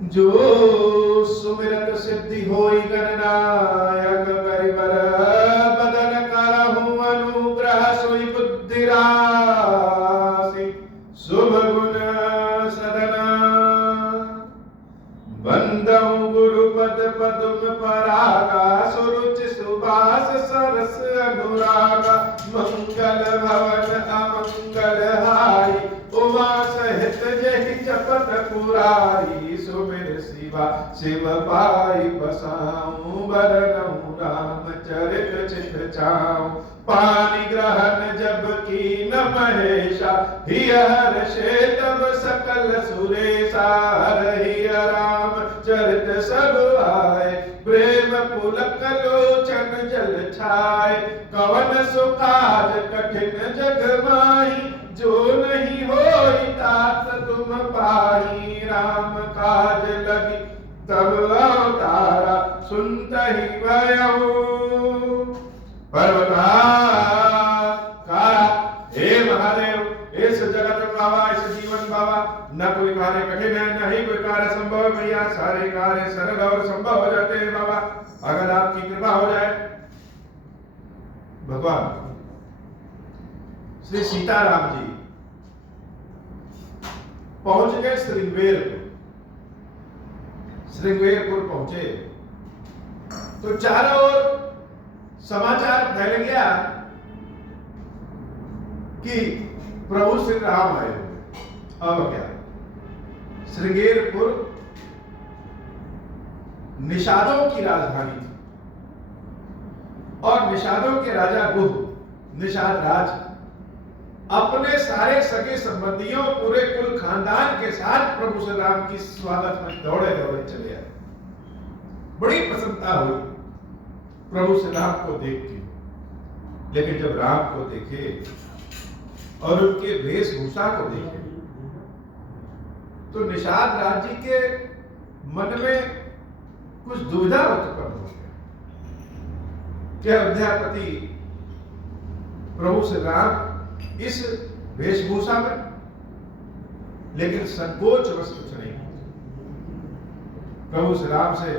जो सुमिरत सिद्धि होई गणनायक करिबर बदन करहु अनुग्रह सोई बुद्धि राशि शुभ गुण सदना बंदऊ गुरुपद पदुम परागा सुरुचि सुबास सरस अनुरागा मंगल भवन अमंगल हारी उमा सहित जहि जपत पुरारी सुमिर शिवा शिव पाई बसाऊं बरनऊं राम चरित चित चाऊं पानी ग्रहण जब की न महेशा हिय हर्षे तब सकल सुरेशा हरहि राम चरित सब आए प्रेम पुलक लोचन जल छाए कवन सुकाज कठिन जग माही जो नहीं होई तात तुम पाही राम काज लगी तब अवतारा सुनत ही भयऊ पर्वता कारा हे महादेव इस जगत बाबा इस जीवन बाबा न कोई कार्य कठिन है न ही कोई कार्य संभव है भैया सारे कार्य सरल और संभव हो जाते हैं बाबा अगर आपकी कृपा हो जाए। भगवान श्री सीताराम जी पहुंच गए श्रृंगवेरपुर पहुंचे तो चारों ओर समाचार फैल गया कि प्रभु श्री राम आए। अब क्या श्रृंगेरपुर निषादों की राजधानी थी और निषादों के राजा गुह निषाद राज अपने सारे सगे संबंधियों पूरे कुल खानदान के साथ प्रभु श्री राम की स्वागत में दौड़े दौड़े चले आए। बड़ी प्रसन्नता हुई प्रभु श्री राम को देख के, लेकिन जब राम को देखे और उनके वेशभूषा को देखे तो निषाद राज जी के मन में कुछ दुविधा उत्पन्न हो गया कि अयोध्यापति प्रभु श्री राम इस वेशभूषा में, लेकिन संकोच वश कुछ नहीं। प्रभु श्री राम से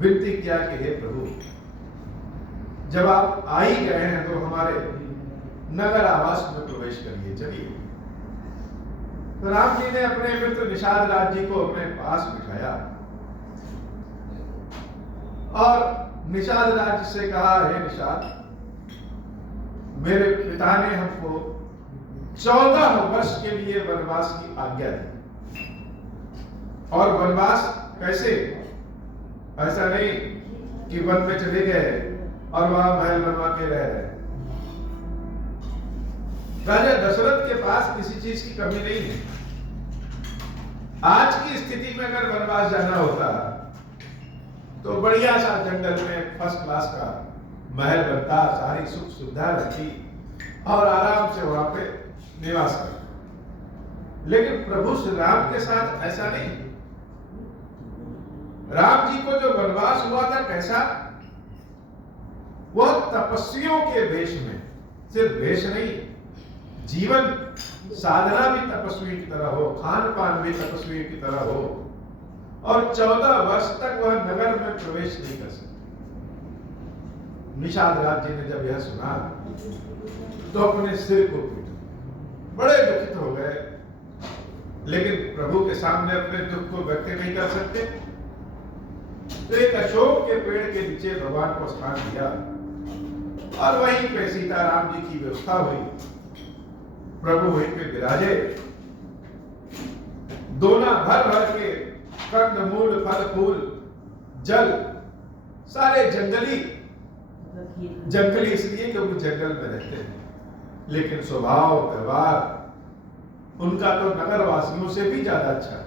विनती किया कि हे प्रभु जब आप आ ही गए हैं तो हमारे नगर आवास में प्रवेश करिए चलिए। तो राम जी ने अपने मित्र निषाद राज जी को अपने पास बिठाया और निषाद राज से कहा हे निषाद मेरे पिता ने हमको 14 वर्ष के लिए वनवास की आज्ञा दी और वनवास कैसे, ऐसा नहीं कि वन में चले गए और वहां महल बनवा के रह रहे। राजा दशरथ के पास किसी चीज की कमी नहीं है। आज की स्थिति में अगर वनवास जाना होता तो बढ़िया सा जंगल में फर्स्ट क्लास का महल बनता, सारी सुख सुविधा रहती और आराम से वहां पे निवास करता। लेकिन प्रभु श्री राम के साथ ऐसा नहीं। राम जी को जो वनवास हुआ था कैसा, वह तपस्वियों के वेश में, सिर्फ वेश नहीं, जीवन साधना भी तपस्वी की तरह हो, खान पान भी तपस्वी की तरह हो और 14 वर्ष तक वह नगर में प्रवेश नहीं कर सकते। निषाद राज जी ने जब यह सुना तो अपने सिर को पीटा, बड़े दुखित हो गए, लेकिन प्रभु के सामने अपने दुख को व्यक्त नहीं कर सकते। तो एक अशोक के पेड़ के नीचे भगवान को स्थान दिया और वहीं पे सीताराम जी की व्यवस्था हुई। प्रभु वहीं पे विराजे, दोना भर भर के कंद मूल फल फूल जल सारे जंगली इसलिए कि वो जंगल में रहते हैं, लेकिन स्वभाव व्यवहार उनका तो नगर वासियों से भी ज्यादा अच्छा है।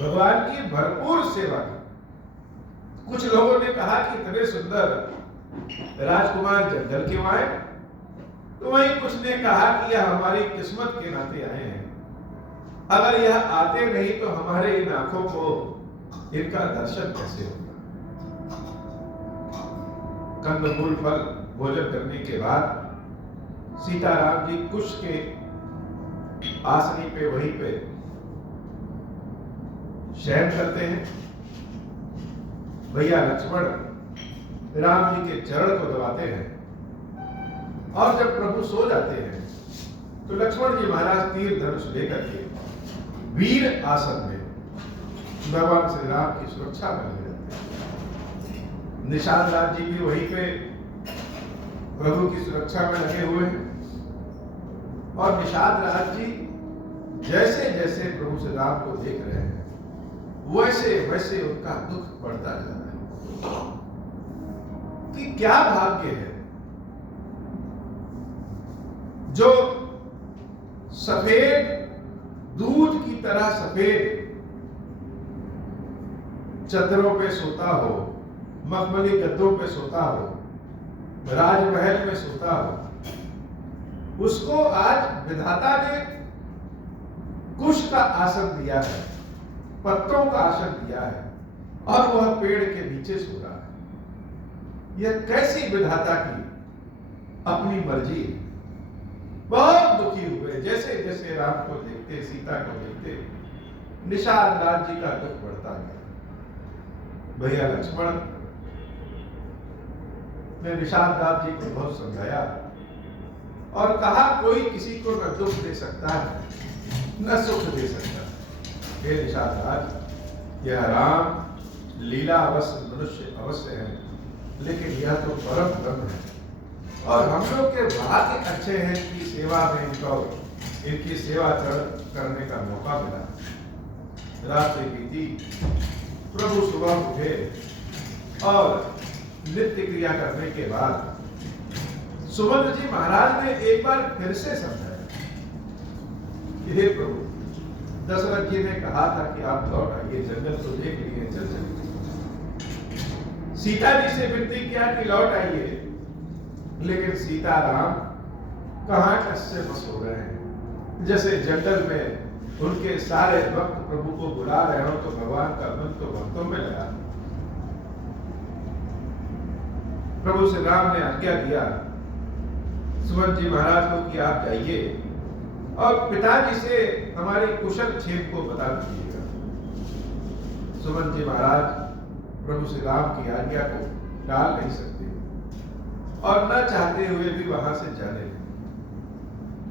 भगवान की भरपूर सेवा की। कुछ लोगों ने कहा कि इतने सुंदर राजकुमार जंगल क्यों आए, तो वहीं कुछ ने कहा कि यह हमारी किस्मत के नाते आए हैं, अगर यह आते नहीं तो हमारे इन आंखों को इनका दर्शन कैसे होगा। कंदमूल फल भोजन करने के बाद सीताराम जी कुश के आसनी पे वहीं पे शयन करते हैं। भैया लक्ष्मण राम जी के चरण को दबाते हैं और जब प्रभु सो जाते हैं तो लक्ष्मण जी महाराज तीर धनुष लेकर के वीर आसन में भगवान श्री राम की सुरक्षा में लगे रहते हैं। निषाद राज जी भी वहीं पे प्रभु की सुरक्षा में लगे हुए हैं और निषाद राज जी जैसे जैसे प्रभु श्री राम को देख रहे हैं वैसे वैसे उनका दुख बढ़ता जा रहा है कि क्या भाग्य है जो सफेद दूध की तरह सफेद चद्दरों पे सोता हो, मखमली गद्दों पे सोता हो, राजमहल में सोता हो, उसको आज विधाता ने कुश का आसन दिया है, पत्तों का आसन दिया है और वह पेड़ के नीचे सो रहा है। यह कैसी विधाता की अपनी मर्जी। बहुत दुखी हुए जैसे जैसे राम को देखते, सीता को देखते, निषाद राज जी का दुख बढ़ता गया। भैया लक्ष्मण ने निषाद राज जी को बहुत समझाया और कहा कोई किसी को न दुख दे सकता है न सुख दे सकता। हे निषाद राज, यह राम लीला अवश्य मनुष्य अवश्य है, लेकिन यह तो परम ब्रह्म है और हम लोग के भाग्य अच्छे हैं कि सेवा में इनकी सेवा करने का मौका मिला। रात बीती, प्रभु सुबह उठे और नित्य क्रिया करने के बाद सुमंत्र जी महाराज ने एक बार फिर से समझाया कि हे प्रभु, दशरथ जी ने कहा था कि आप लौट आइए, जंगल तो देख लिए, चल चलिए। सीता जी से विनती किया कि लौट आइए, लेकिन सीताराम कहां कस्से बस हो गए हैं। जैसे जंगल में उनके सारे भक्त प्रभु को बुला रहे हो तो भगवान का मन तो भक्तों में लगा। प्रभु श्री राम ने आज्ञा दिया सुमंत जी महाराज को कि आप जाइए और पिताजी से हमारे कुशल क्षेम को बता दीजिएगा। सुमंत जी महाराज प्रभु श्री राम की आज्ञा को टाल नहीं सकते और न चाहते हुए भी वहां से जाने लगे।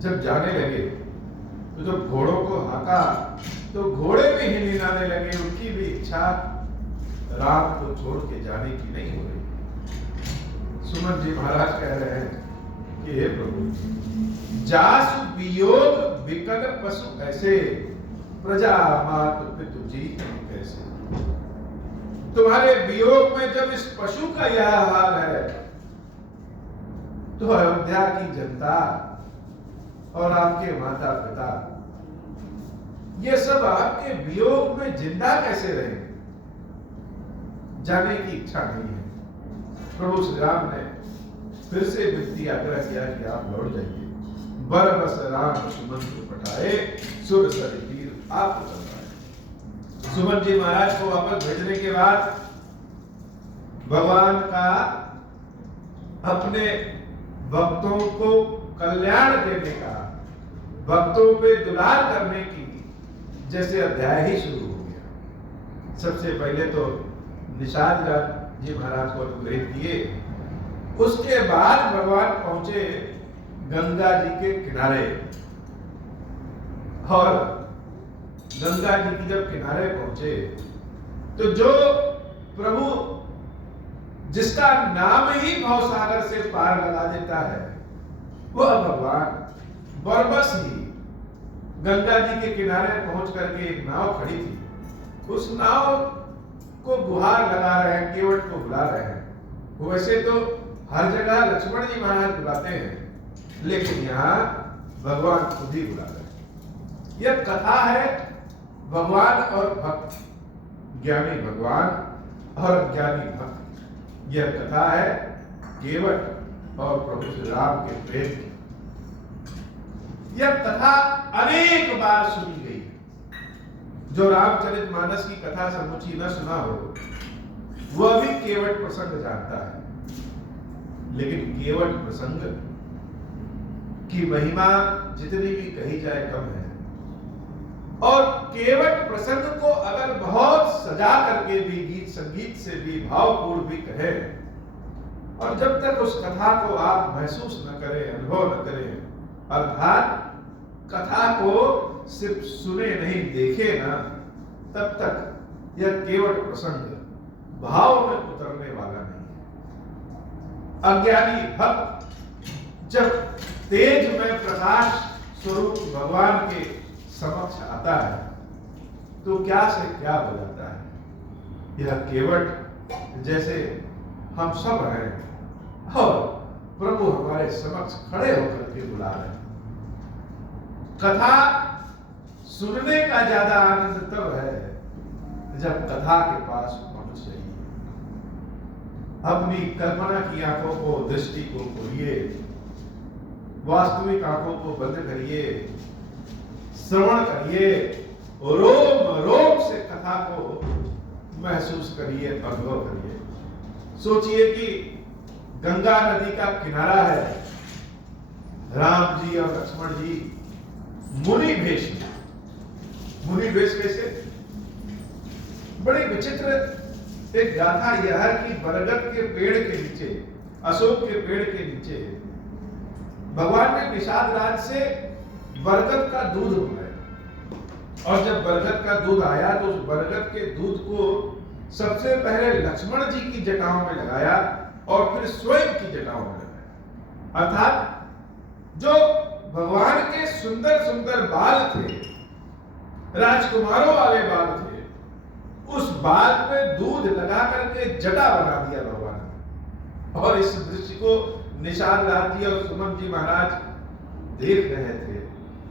जब जाने लगे तो जब घोड़ों को हाका तो घोड़े भी हिलहिलाने लगे। उनकी भी इच्छा राम को छोड़ के जाने की नहीं हो रही। सुमंत जी महाराज कह रहे हैं कि हे प्रभु, जासु वियोग विकल पशु ऐसे, प्रजा मात पितु जी कैसे। तुम्हारे वियोग में जब इस पशु का यह हाल है तो अयोध्या की जनता और आपके माता पिता ये सब आपके वियोग में जिंदा कैसे रहेंगे। जाने की इच्छा नहीं है। प्रभु श्री राम ने फिर से विनती आग्रह किया कि आप लौट जाइए। बरबस राम सुमंत पठाए, सुर सर वीर आप उतर। सुमंत जी महाराज को वापस भेजने के बाद भगवान का अपने भक्तों को कल्याण देने का, भक्तों पे दुलार करने की जैसे अध्याय ही शुरू हो गया। सबसे पहले तो निषाद जी महाराज को अनुग्रहित किए, उसके बाद भगवान पहुंचे गंगा जी के किनारे और गंगा जी की जब किनारे पहुंचे तो जो प्रभु जिसका नाम ही भवसागर से पार लगा देता है वह भगवान बरबस ही गंगा जी के किनारे पहुंच करके एक नाव खड़ी थी, उस नाव को गुहार लगा रहे हैं, केवट को बुला रहे हैं। वैसे तो हर जगह लक्ष्मण जी महाराज बुलाते हैं, लेकिन यहाँ भगवान खुद ही बुला रहे हैं। यह कथा है भगवान और भक्त, ज्ञानी भगवान और अज्ञानी भक्त। यह कथा है केवट और प्रभु श्री राम के प्रेम की। यह कथा अनेक बार सुनी गई। जो रामचरितमानस की कथा समुची न सुना हो वह भी केवट प्रसंग जानता है, लेकिन केवट प्रसंग की महिमा जितनी भी कही जाए कम है। और केवट प्रसंग को अगर बहुत सजा करके भी गीत संगीत से भी भावपूर्ण भी कहे, और जब तक उस कथा को आप महसूस न करें, अनुभव न करें, अर्थात कथा को सिर्फ सुने नहीं देखे ना, तब तक यह केवट प्रसंग भाव में उतरने वाला नहीं है। अज्ञानी भक्त जब तेज में प्रकाश स्वरूप भगवान के समक्ष आता है तो क्या से क्या हो जाता है। यह केवट जैसे हम सब हैं और प्रभु हमारे समक्ष खड़े होकर के बुला रहे हैं। कथा सुनने का ज्यादा आनंद तब है जब कथा के पास पहुंच रही है। अपनी कल्पना की आंखों को, दृष्टि को खोलिए, वास्तविक आंखों को बंद करिए, श्रवण करिए, रोम रोम से कथा को महसूस करिए, अनुभव करिए। सोचिए कि गंगा नदी का किनारा है, राम जी और लक्ष्मण जी मुनि भेष में। मुनि भेष कैसे? बड़ी विचित्र एक गाथा यह है कि बरगद के पेड़ के नीचे, अशोक के पेड़ के नीचे भगवान ने निषाद राज से बरगद का दूध मंगाया, और जब बरगद का दूध आया तो उस बरगद के दूध को सबसे पहले लक्ष्मण जी की जटाओं में लगाया और फिर स्वयं की जटाओं में लगाया। अर्थात जो भगवान के सुंदर सुंदर बाल थे, राजकुमारों वाले बाल थे, उस बाल पे दूध लगा करके जटा बना दिया भगवान ने। और इस दृश्य को निषाद राज जी और सुमन जी महाराज देख रहे थे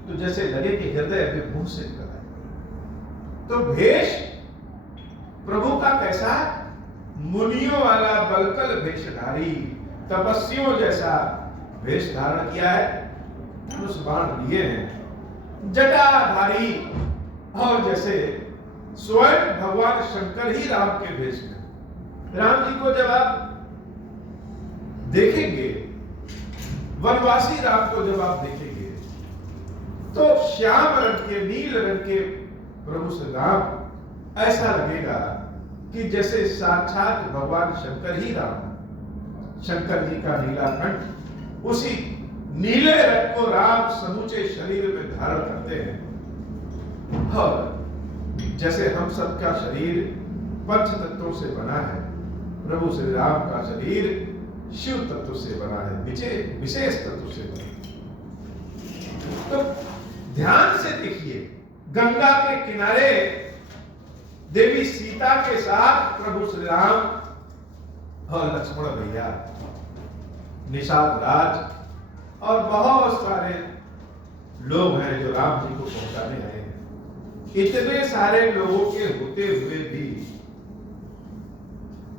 तो जैसे लगे कि हृदय अभी मुंह से निकल आए। तो भेष प्रभु का कैसा? मुनियों वाला बलकल भेषधारी, तपस्वियों जैसा भेष धारण किया है, धनुष बाण लिए हैं, जटाधारी, और जैसे स्वयं भगवान शंकर ही राम के भेष में। राम जी को जब आप देखेंगे, वनवासी राम को जब आप देखेंगे तो श्याम रंग के, नील रंग के प्रभु श्री राम ऐसा लगेगा कि जैसे साक्षात भगवान शंकर ही राम। शंकर जी का नीला कंठ, उसी नीले रंग को राम समूचे शरीर में धारण करते हैं। और जैसे हम सबका शरीर पंच तत्वों से बना है, प्रभु श्री राम का शरीर शिव तत्व से बना है, विशेष तत्व से बना है। तो ध्यान से देखिए, गंगा के किनारे देवी सीता के साथ प्रभु श्री राम और लक्ष्मण भैया, निषाद राज और बहुत सारे लोग हैं जो राम जी को पहुंचाने आए हैं। इतने सारे लोगों के होते हुए भी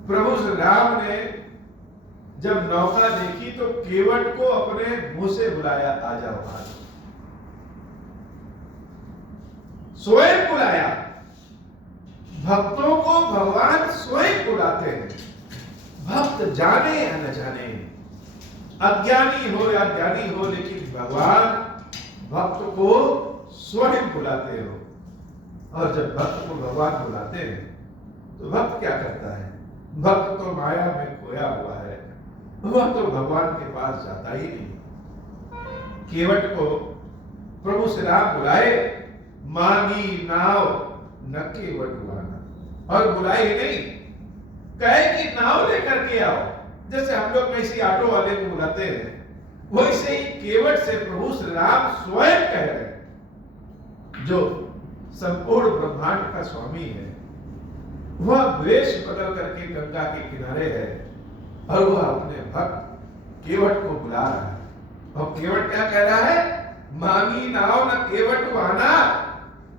प्रभु श्री राम ने जब नौका देखी तो केवट को अपने मुंह से बुलाया, आ जाओ आ जाओ, स्वयं बुलाया। भक्तों को भगवान स्वयं बुलाते हैं, भक्त जाने या न जाने, अज्ञानी हो या ज्ञानी हो, लेकिन भगवान भक्त को स्वयं बुलाते हो। और जब भक्त को भगवान बुलाते हैं तो भक्त क्या करता है? भक्त तो माया में खोया हुआ है, वह तो भगवान के पास जाता ही नहीं। केवट को प्रभु श्री राम बुलाए, मांगी नाव न केवट हुआना, और बुलाए नहीं, कहे कि नाव लेकर के आओ। जैसे हम लोग किसी ऑटो वाले को बुलाते हैं, वैसे ही केवट से प्रभु श्री राम स्वयं कह रहे हैं। जो संपूर्ण ब्रह्मांड का स्वामी है, वह वेश बदल करके गंगा के किनारे है और वह अपने भक्त केवट को बुला रहा है। और केवट क्या कह रहा है? मांगी नाव न केवट आना।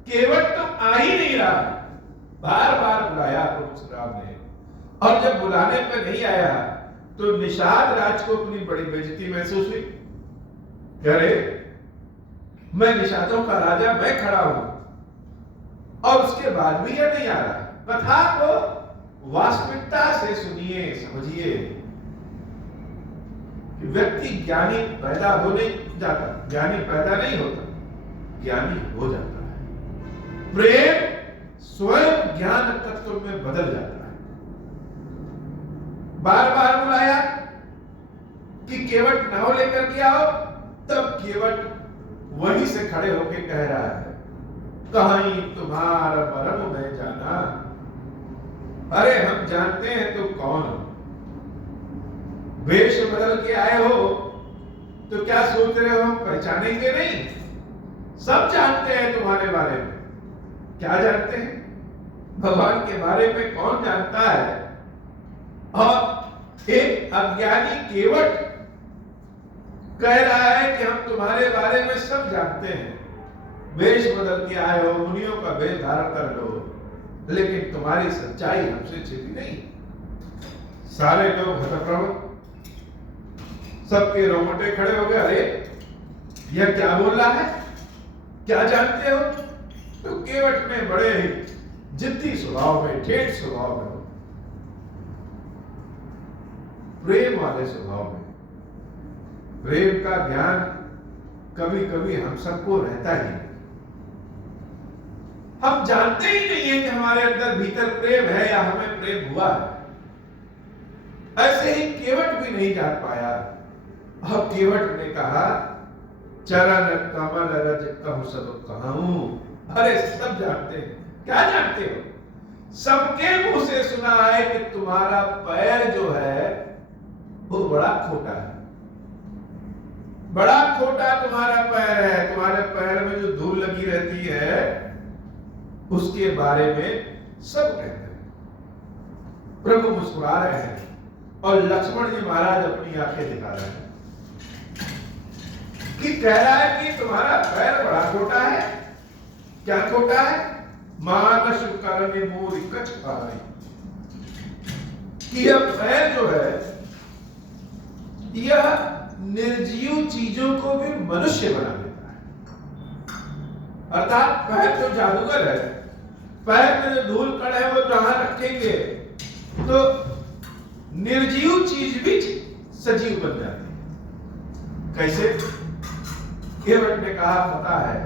केवट तो आ ही नहीं रहा, बार बार बुलाया प्रभु श्री राम ने, और जब बुलाने पे नहीं आया तो निषाद राज को अपनी बड़ी बेइज्जती महसूस हुई। अरे मैं निषादों का राजा, मैं खड़ा हूं, और उसके बाद भी यह नहीं आ रहा। कथा को वास्तविकता से सुनिए, समझिए कि व्यक्ति ज्ञानी पैदा हो नहीं जाता, ज्ञानी पैदा नहीं होता, ज्ञानी हो जाता है। प्रेम स्वयं ज्ञान तत्व में बदल जाता है। बार बार बुलाया कि केवट नाव लेकर के आओ, तब केवट वहीं से खड़े होके कह रहा है, कहीं तुम्हारा परम मैं जाना। अरे हम जानते हैं तुम कौन हो, वेश बदल के आए हो तो क्या सोच रहे हो हम पहचानेंगे नहीं? सब जानते हैं तुम्हारे बारे में। क्या जानते हैं? भगवान के बारे में कौन जानता है? और एक अज्ञानी केवट कह रहा है कि हम तुम्हारे बारे में सब जानते हैं, वेश बदल के आए हो, मुनियों का वेश धारण कर लो, लेकिन तुम्हारी सच्चाई हमसे छिपी नहीं। सारे लोग हतप्रभ, सबके रोंगटे खड़े हो गए। अरे यह क्या बोल रहा है, क्या जानते हो? तो केवट में बड़े ही जिद्दी स्वभाव में, ठेठ स्वभाव में, प्रेम वाले स्वभाव में, प्रेम का ज्ञान कभी कभी हम सबको रहता ही नहीं। हम जानते ही नहीं है कि हमारे अंदर भीतर प्रेम है या हमें प्रेम हुआ है। ऐसे ही केवट भी नहीं जान पाया। अब केवट ने कहा, चरण कमल रज कहूं सब कहूं। अरे सब जानते हैं। क्या जानते हो? सबके मुंह से सुना है कि तुम्हारा पैर जो है वो बड़ा खोटा है, बड़ा खोटा तुम्हारा पैर है। तुम्हारे पैर में जो धूल लगी रहती है उसके बारे में सब कहते हैं। प्रभु मुस्कुरा रहे हैं और लक्ष्मण जी महाराज अपनी आंखें दिखा रहे हैं कि कह रहा है कि तुम्हारा पैर बड़ा खोटा है। क्या खोटा है? मानस करने मोर कछ पाए, कि यह पैर जो है यह निर्जीव चीजों को भी मनुष्य बना देता है। अर्थात पैर जो जादूगर है, पैर में जो धूल कण है वो जहां रखेंगे तो निर्जीव चीज भी सजीव बन जाती है। कैसे? केवट ने कहा, पता है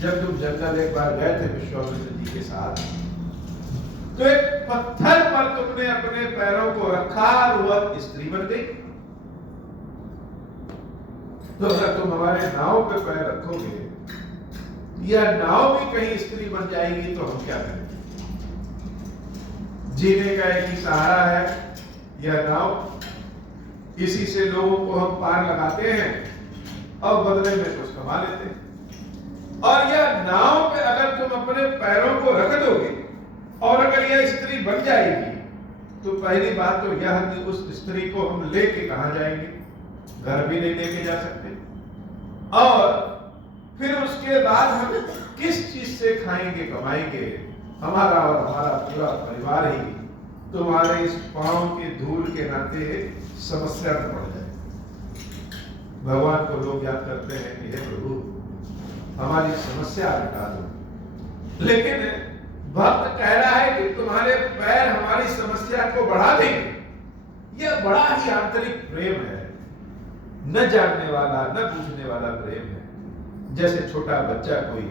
जब तुम जंगल एक बार गए थे विश्वामित्र जी के साथ, तो एक पत्थर पर तुमने अपने पैरों को रखा और वह स्त्री बन गई। तो अगर तुम हमारे नाव पे पैर रखोगे, यह नाव भी कहीं स्त्री बन जाएगी तो हम क्या करेंगे? जीने का एक ही सहारा है यह नाव। इसी से लोगों को हम पार लगाते हैं और बदले में कुछ कमा लेते हैं। और यह नाव पे अगर तुम अपने पैरों को रख दोगे और अगर यह स्त्री बन जाएगी तो पहली बात तो यह कि उस स्त्री को हम लेके कहां जाएंगे? घर भी नहीं लेके जा सकते। और फिर उसके बाद हम किस चीज से खाएंगे, कमाएंगे? हमारा और हमारा पूरा परिवार ही तुम्हारे इस पांव के धूल के नाते समस्या में पड़ जाए। भगवान को लोग याद करते हैं कि हे प्रभु हमारी समस्या मिटा दो, लेकिन भक्त कह रहा है कि तुम्हारे पैर हमारी समस्या को बढ़ा देंगे। यह बड़ा ही आंतरिक प्रेम है, न जानने वाला न पूछने वाला प्रेम है। जैसे छोटा बच्चा कोई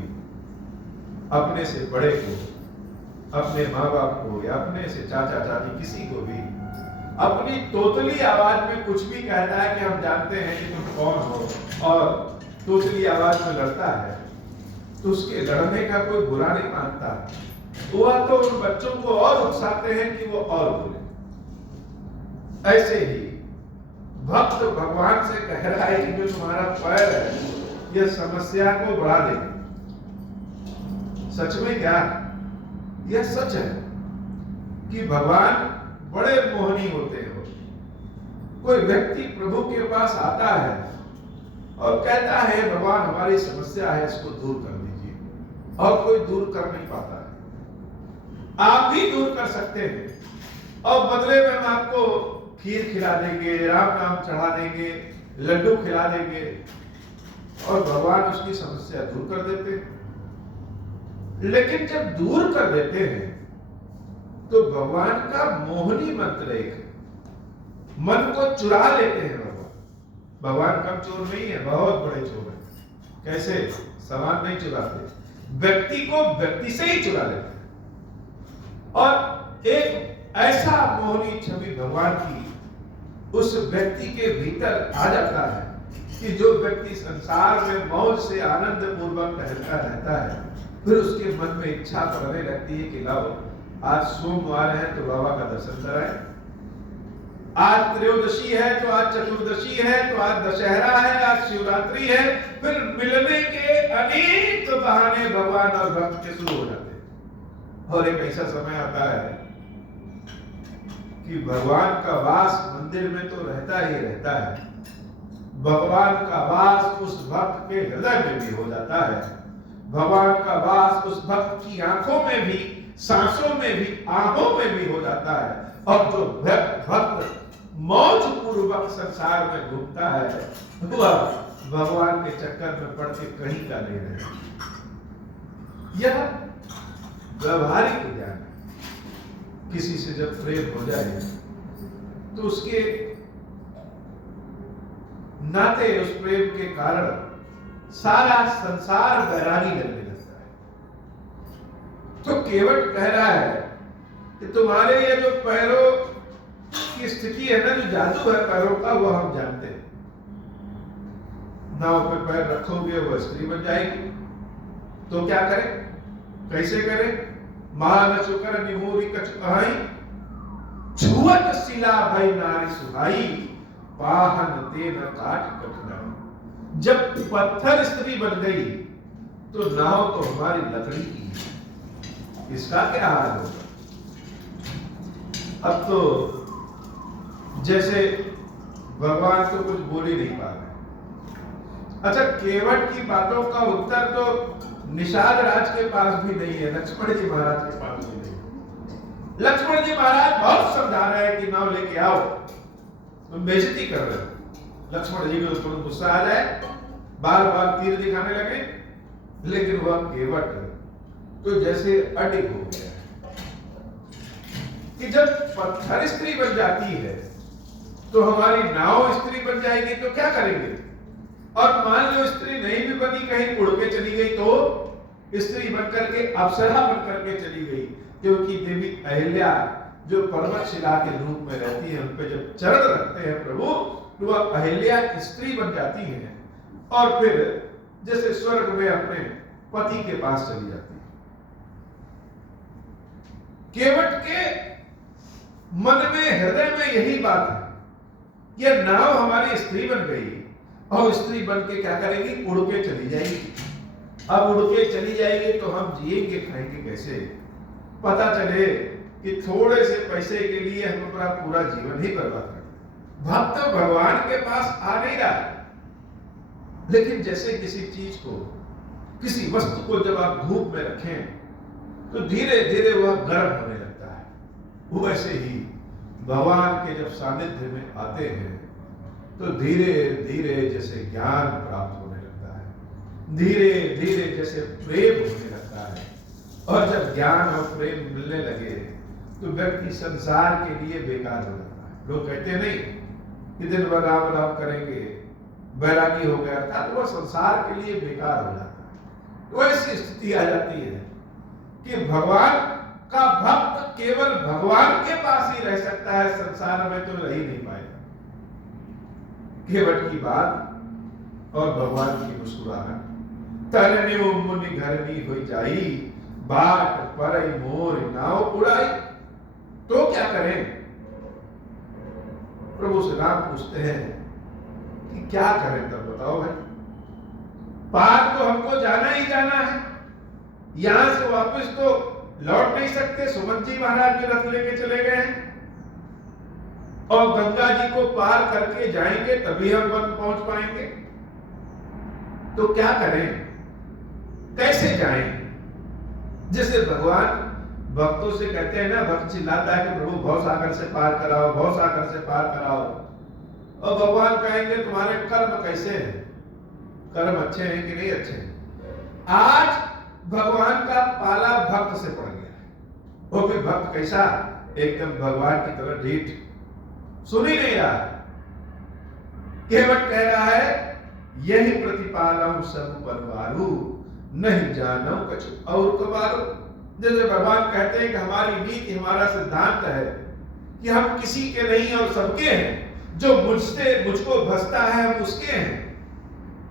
अपने से बड़े को, अपने माँ बाप को या अपने से चाचा चाची किसी को भी अपनी तोतली आवाज में कुछ भी कहता है कि हम जानते हैं कि तुम कौन हो, और तोतली आवाज में लड़ता है, तो उसके लड़ने का कोई बुरा नहीं मानता। वह तो उन बच्चों को और उकसाते हैं कि वो और बोले। ऐसे ही भक्त भगवान से कह रहा है कि जो तुम्हारा पैर है यह समस्या को बढ़ा देगा। सच में क्या? यह सच है कि भगवान बड़े मोहनी होते हैं। कोई व्यक्ति प्रभु के पास आता है और कहता है भगवान हमारी समस्या है, इसको दूर कर दीजिए, और कोई दूर कर नहीं पाता है। आप भी दूर कर सकते हैं और बदले में हम आपको खीर खिला देंगे, राम नाम चढ़ा देंगे, लड्डू खिला देंगे, और भगवान उसकी समस्या दूर कर देते हैं। लेकिन जब दूर कर देते हैं तो भगवान का मोहनी मंत्र एक है, मन को चुरा लेते हैं भगवान। भगवान कम चोर नहीं है, बहुत बड़े चोर है। कैसे? सामान नहीं चुराते, व्यक्ति को व्यक्ति से ही चुरा लेते हैं। और एक ऐसा मोहनी छवि भगवान की उस व्यक्ति के भीतर आ जाता है कि जो व्यक्ति संसार में मौज से आनंद पूर्वक टहलता रहता है, फिर उसके मन में इच्छा करने लगती है कि लाओ आज सोमवार है तो बाबा का दर्शन कराएं, आज त्रयोदशी है तो आज चतुर्दशी है तो आज दशहरा है, आज शिवरात्रि है। फिर मिलने के अनेक बहाने भगवान और भक्त के शुरू हो जाते हैं। और एक ऐसा समय आता है कि भगवान का वास मंदिर में तो रहता ही रहता है, भगवान का वास उस भक्त के हृदय में भी हो जाता है, भगवान का वास उस भक्त की आंखों में भी, सांसों में भी, आंखों में भी हो जाता है। और जो भक्त मौज पूर्वक संसार में घूमता है वह भगवान के चक्कर में पड़ के कहीं का नहीं रहे। यह व्यवहारिक ज्ञान है। किसी से जब प्रेम हो जाए तो उसके नाते, उस प्रेम के कारण सारा संसार वैरागी लगने लगता है। तो केवट कह रहा है कि तुम्हारे ये जो पैरों की स्थिति है ना, जो जादू है पैरों का, वो हम जानते हैं। नाव पे पैर रखोगे वो स्त्री बन जाएगी, तो क्या करें, कैसे करें? मान शुकर निमोरी कछ कहाई, छुअत शिला भई नारी सुहाई, पाहन तेन काट कठिनाई। जब पत्थर स्त्री बन गई तो नाव तो हमारी लकड़ी की है, इसका क्या हाल होगा? अब तो जैसे भगवान तो कुछ बोल ही नहीं पा रहे। अच्छा, केवट की बातों का उत्तर तो निषाद राज के पास भी नहीं है, लक्ष्मण जी महाराज के पास भी नहीं। लक्ष्मण जी महाराज बहुत समझा रहे हैं कि नाव लेके आओ, तुम बेइज्जती कर रहे हो। लक्ष्मण जी को थोड़ा गुस्सा आ जाए, बार बार तीर दिखाने लगे, लेकिन वह केवट तो जैसे अडिग हो गया कि जब पत्थर स्त्री बन जाती है तो हमारी नाव स्त्री बन जाएगी तो क्या करेंगे? और मान लो स्त्री नहीं भी बनी, कहीं उड़ के चली गई तो स्त्री बन करके अप्सरा बन करके चली गई, क्योंकि देवी अहिल्या जो पर्वत शिला के रूप में रहती है, उन पे जब चरण रखते हैं प्रभु तो वह अहिल्या स्त्री बन जाती है और फिर जैसे स्वर्ग में अपने पति के पास चली जाती है। केवट के मन में, हृदय में यही बात है, यह नाव हमारी स्त्री बन गई और स्त्री बन के क्या करेगी? उड़ के चली जाएगी। अब उड़ के चली जाएगी तो हम जिएंगे खाएंगे कैसे? पता चले कि थोड़े से पैसे के लिए हम अपना पूरा जीवन ही बर्बाद कर दें। भक्त भगवान के पास आ नहीं रहा, लेकिन जैसे किसी चीज को, किसी वस्तु को जब आप धूप में रखें तो धीरे धीरे वह गर्म होने लगता है। वैसे ही भगवान के जब सानिध्य में आते हैं तो धीरे धीरे जैसे ज्ञान प्राप्त होने लगता है, धीरे धीरे जैसे प्रेम होने लगता है। और जब ज्ञान और प्रेम मिलने लगे तो व्यक्ति संसार के लिए बेकार हो जाता है। लोग कहते नहीं कि दिन भर राम राम करेंगे, बैरागी हो गया, अर्थात वह संसार के लिए बेकार हो जाता है। तो ऐसी स्थिति आ जाती है कि भगवान का भक्त केवल भगवान के पास ही रह सकता है, संसार में तो रह ही नहीं पाएगा। केवट की बात और भगवान की मुस्कुराहट, तरन्यो मुनि घरनी हो जाई, बाट पर मोर नाव उड़ाई। तो क्या करें? प्रभु से राम पूछते हैं कि क्या करें, तब बताओ भाई। पार तो हमको जाना ही जाना है, यहां से वापस तो लौट नहीं सकते। सुमन जी महाराज भी रथ लेके चले गए हैं और गंगा जी को पार करके जाएंगे तभी हम वन पहुंच पाएंगे। तो क्या करें, कैसे जाएं? जैसे भगवान भक्तों से कहते हैं ना, भक्त चिल्लाता है कि प्रभु भव सागर से पार कराओ, भव सागर से पार कराओ, और भगवान कहेंगे तुम्हारे कर्म कैसे हैं, कर्म अच्छे हैं कि नहीं अच्छे हैं। आज भगवान का पाला भक्त से पड़ गया है। वो भी भक्त कैसा? एकदम भगवान की तरह ढीठ, सुन ही नहीं रहा। केवट कह रहा है यही प्रतिपालम सब परवारू, नहीं जानो कछु और कबारो। जैसे भगवान कहते हैं कि हमारी नीति, हमारा सिद्धांत है कि हम किसी के नहीं और सबके हैं। जो मुझको भसता है हम उसके हैं,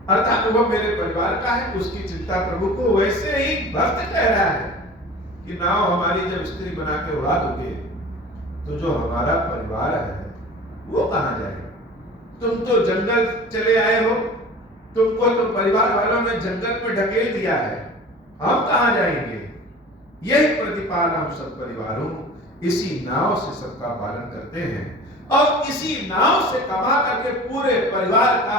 अर्थात वह मेरे परिवार का है, उसकी चिंता प्रभु को। वैसे ही भक्त कह रहा है कि नाव हमारी जब स्त्री बना के उड़ा दोगे तो जो हमारा परिवार है वो कहां जाएगा? तुम तो जंगल चले आए हो, तुमको तो परिवार वालों ने जंगल में ढकेल दिया है, हम कहां जाएंगे? यही प्रतिपाल हम सब परिवारों इसी नाव से सबका पालन करते हैं और इसी नाव से कमा करके पूरे परिवार का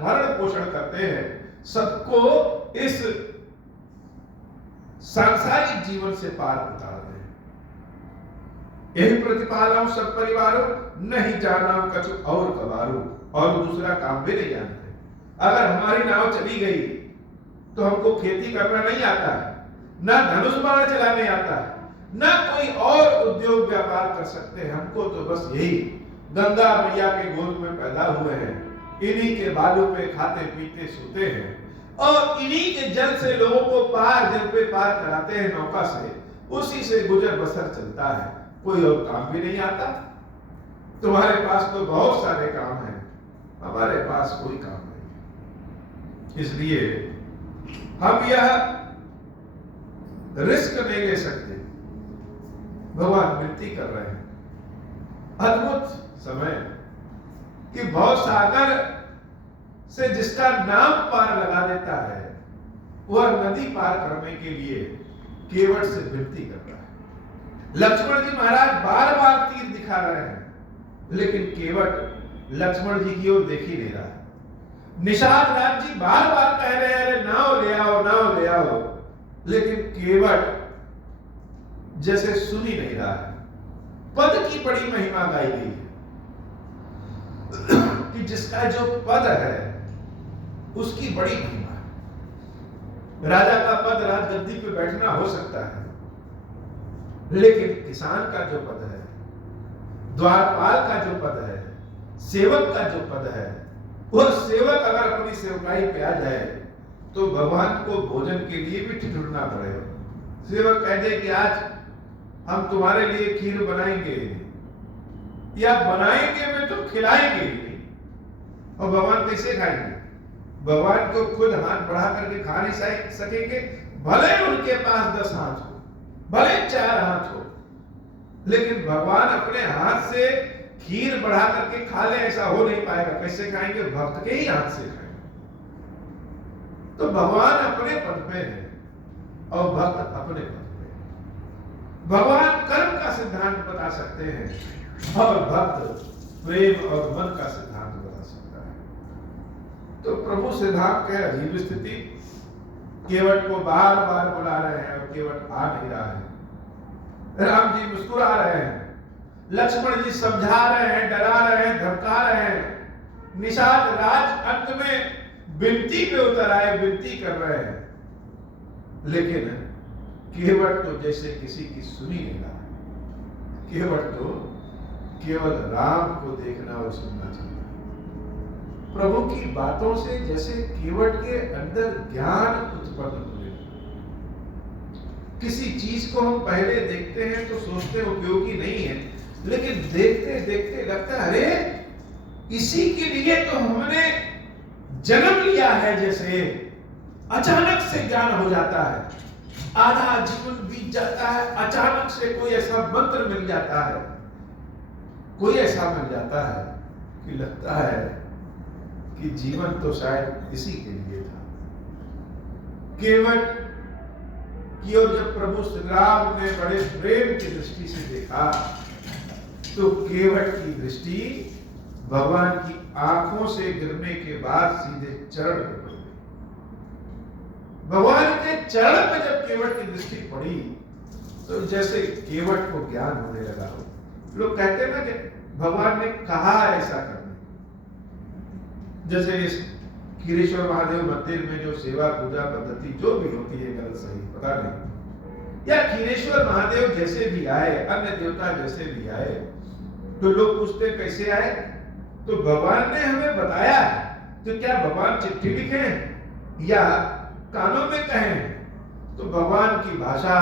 भरण पोषण करते हैं, सबको इस सांसारिक जीवन से पार उतारते हैं। यही प्रतिपाल सब परिवारों नहीं जाना कछु और कबारू, और दूसरा काम भी नहीं जानते। अगर हमारी नाव चली गई तो हमको खेती करना नहीं आता है, ना धनुष बाण चलाने आता है, ना कोई और उद्योग व्यापार कर सकते हैं। हमको तो बस यही गंगा मैया के गोद में पैदा हुए हैं, इन्हीं के बालू पे खाते पीते सोते हैं और इन्हीं के जल से लोगों को जल पे पार कराते हैं नौका से, उसी से गुजर बसर चलता है, कोई और काम भी नहीं आता। तुम्हारे पास तो बहुत सारे काम हैं, हमारे पास कोई काम नहीं। इसलिए हम यह रिस्क नहीं ले सकते। भगवान विनती कर रहे हैं, अद्भुत समय कि भव सागर से जिसका नाम पार लगा देता है वह नदी पार करने के लिए केवट से विनती कर रहा है। लक्ष्मण जी महाराज बार बार तीर दिखा रहे हैं, लेकिन केवट लक्ष्मण जी की ओर देख ही नहीं रहा है। निषाद राज जी बार बार कह रहे हैं, अरे नाव ले आओ, नाव ले आओ, लेकिन केवट जैसे सुन ही नहीं रहा है। पद की बड़ी महिमा गाई गई है कि जिसका जो पद है उसकी बड़ी महिमा है। राजा का पद राजगद्दी पे बैठना हो सकता है, लेकिन किसान का जो पद है, द्वारपाल का जो पद है, सेवक का जो पद है, वह सेवक अगर अपनी सेवकाई पे आ जाए तो भगवान को भोजन के लिए भी ठिठुरना पड़ेगा। सेवक कह दे कि आज हम तुम्हारे लिए खीर बनाएंगे या बनाएंगे में तो खिलाएंगे नहीं, और भगवान कैसे खाएंगे? भगवान को खुद हाथ बढ़ा करके खा नहीं सकेंगे, भले उनके पास 10 हाथ हो, भले 4 हाथ हो, लेकिन भगवान अपने हाथ से खीर बढ़ा करके खा ले ऐसा हो नहीं पाएगा। कैसे खाएंगे? भक्त के ही हाथ से खाएंगे। तो भगवान अपने पद पे है और भक्त अपने पद पे है। भगवान कर्म का सिद्धांत बता सकते हैं और भक्त प्रेम और मन का सिद्धांत बता सकता है। तो प्रभु सिद्धांत के अजीब स्थिति, केवट को बार बार बुला रहे हैं और केवट आ नहीं रहा है। राम जी मुस्कुरा रहे हैं, लक्ष्मण जी समझा रहे हैं, डरा रहे हैं, धमका रहे हैं। निषाद राज अंत में विनती पे उतर आए, विनती कर रहे हैं, लेकिन केवट तो जैसे किसी की सुनी नहीं रहा। केवट तो केवल राम को देखना और सुनना चाहता है। प्रभु की बातों से जैसे केवट के अंदर ज्ञान उत्पन्न हो गया। किसी चीज को हम पहले देखते हैं तो सोचते उपयोगी नहीं है, लेकिन देखते देखते लगता है अरे इसी के लिए तो हमने जन्म लिया है। जैसे अचानक से ज्ञान हो जाता है, आधा जीवन बीत जाता है, अचानक से कोई ऐसा मंत्र मिल जाता है, कोई ऐसा मिल जाता है कि लगता है कि जीवन तो शायद इसी के लिए था। केवट की ओर जब प्रभु श्री राम ने बड़े प्रेम की दृष्टि से देखा तो केवट की दृष्टि भगवान की आंखों से गिरने के बाद सीधे चरण पे पड़ गई। भगवान के चरण पे जब केवट की दृष्टि पड़ी तो जैसे केवट को ज्ञान होने लगा हो। लोग कहते हैं ना कि भगवान ने कहा ऐसा करने, जैसे इस खीरेश्वर महादेव मंदिर में जो सेवा पूजा पद्धति जो भी होती है गलत सही पता नहीं, या खीरेश्वर महादेव जैसे भी आए, अन्य देवता जैसे भी आए, तो लोग पूछते कैसे आए, तो भगवान ने हमें बताया। तो क्या भगवान चिट्ठी लिखे या कानों में कहें तो भगवान की भाषा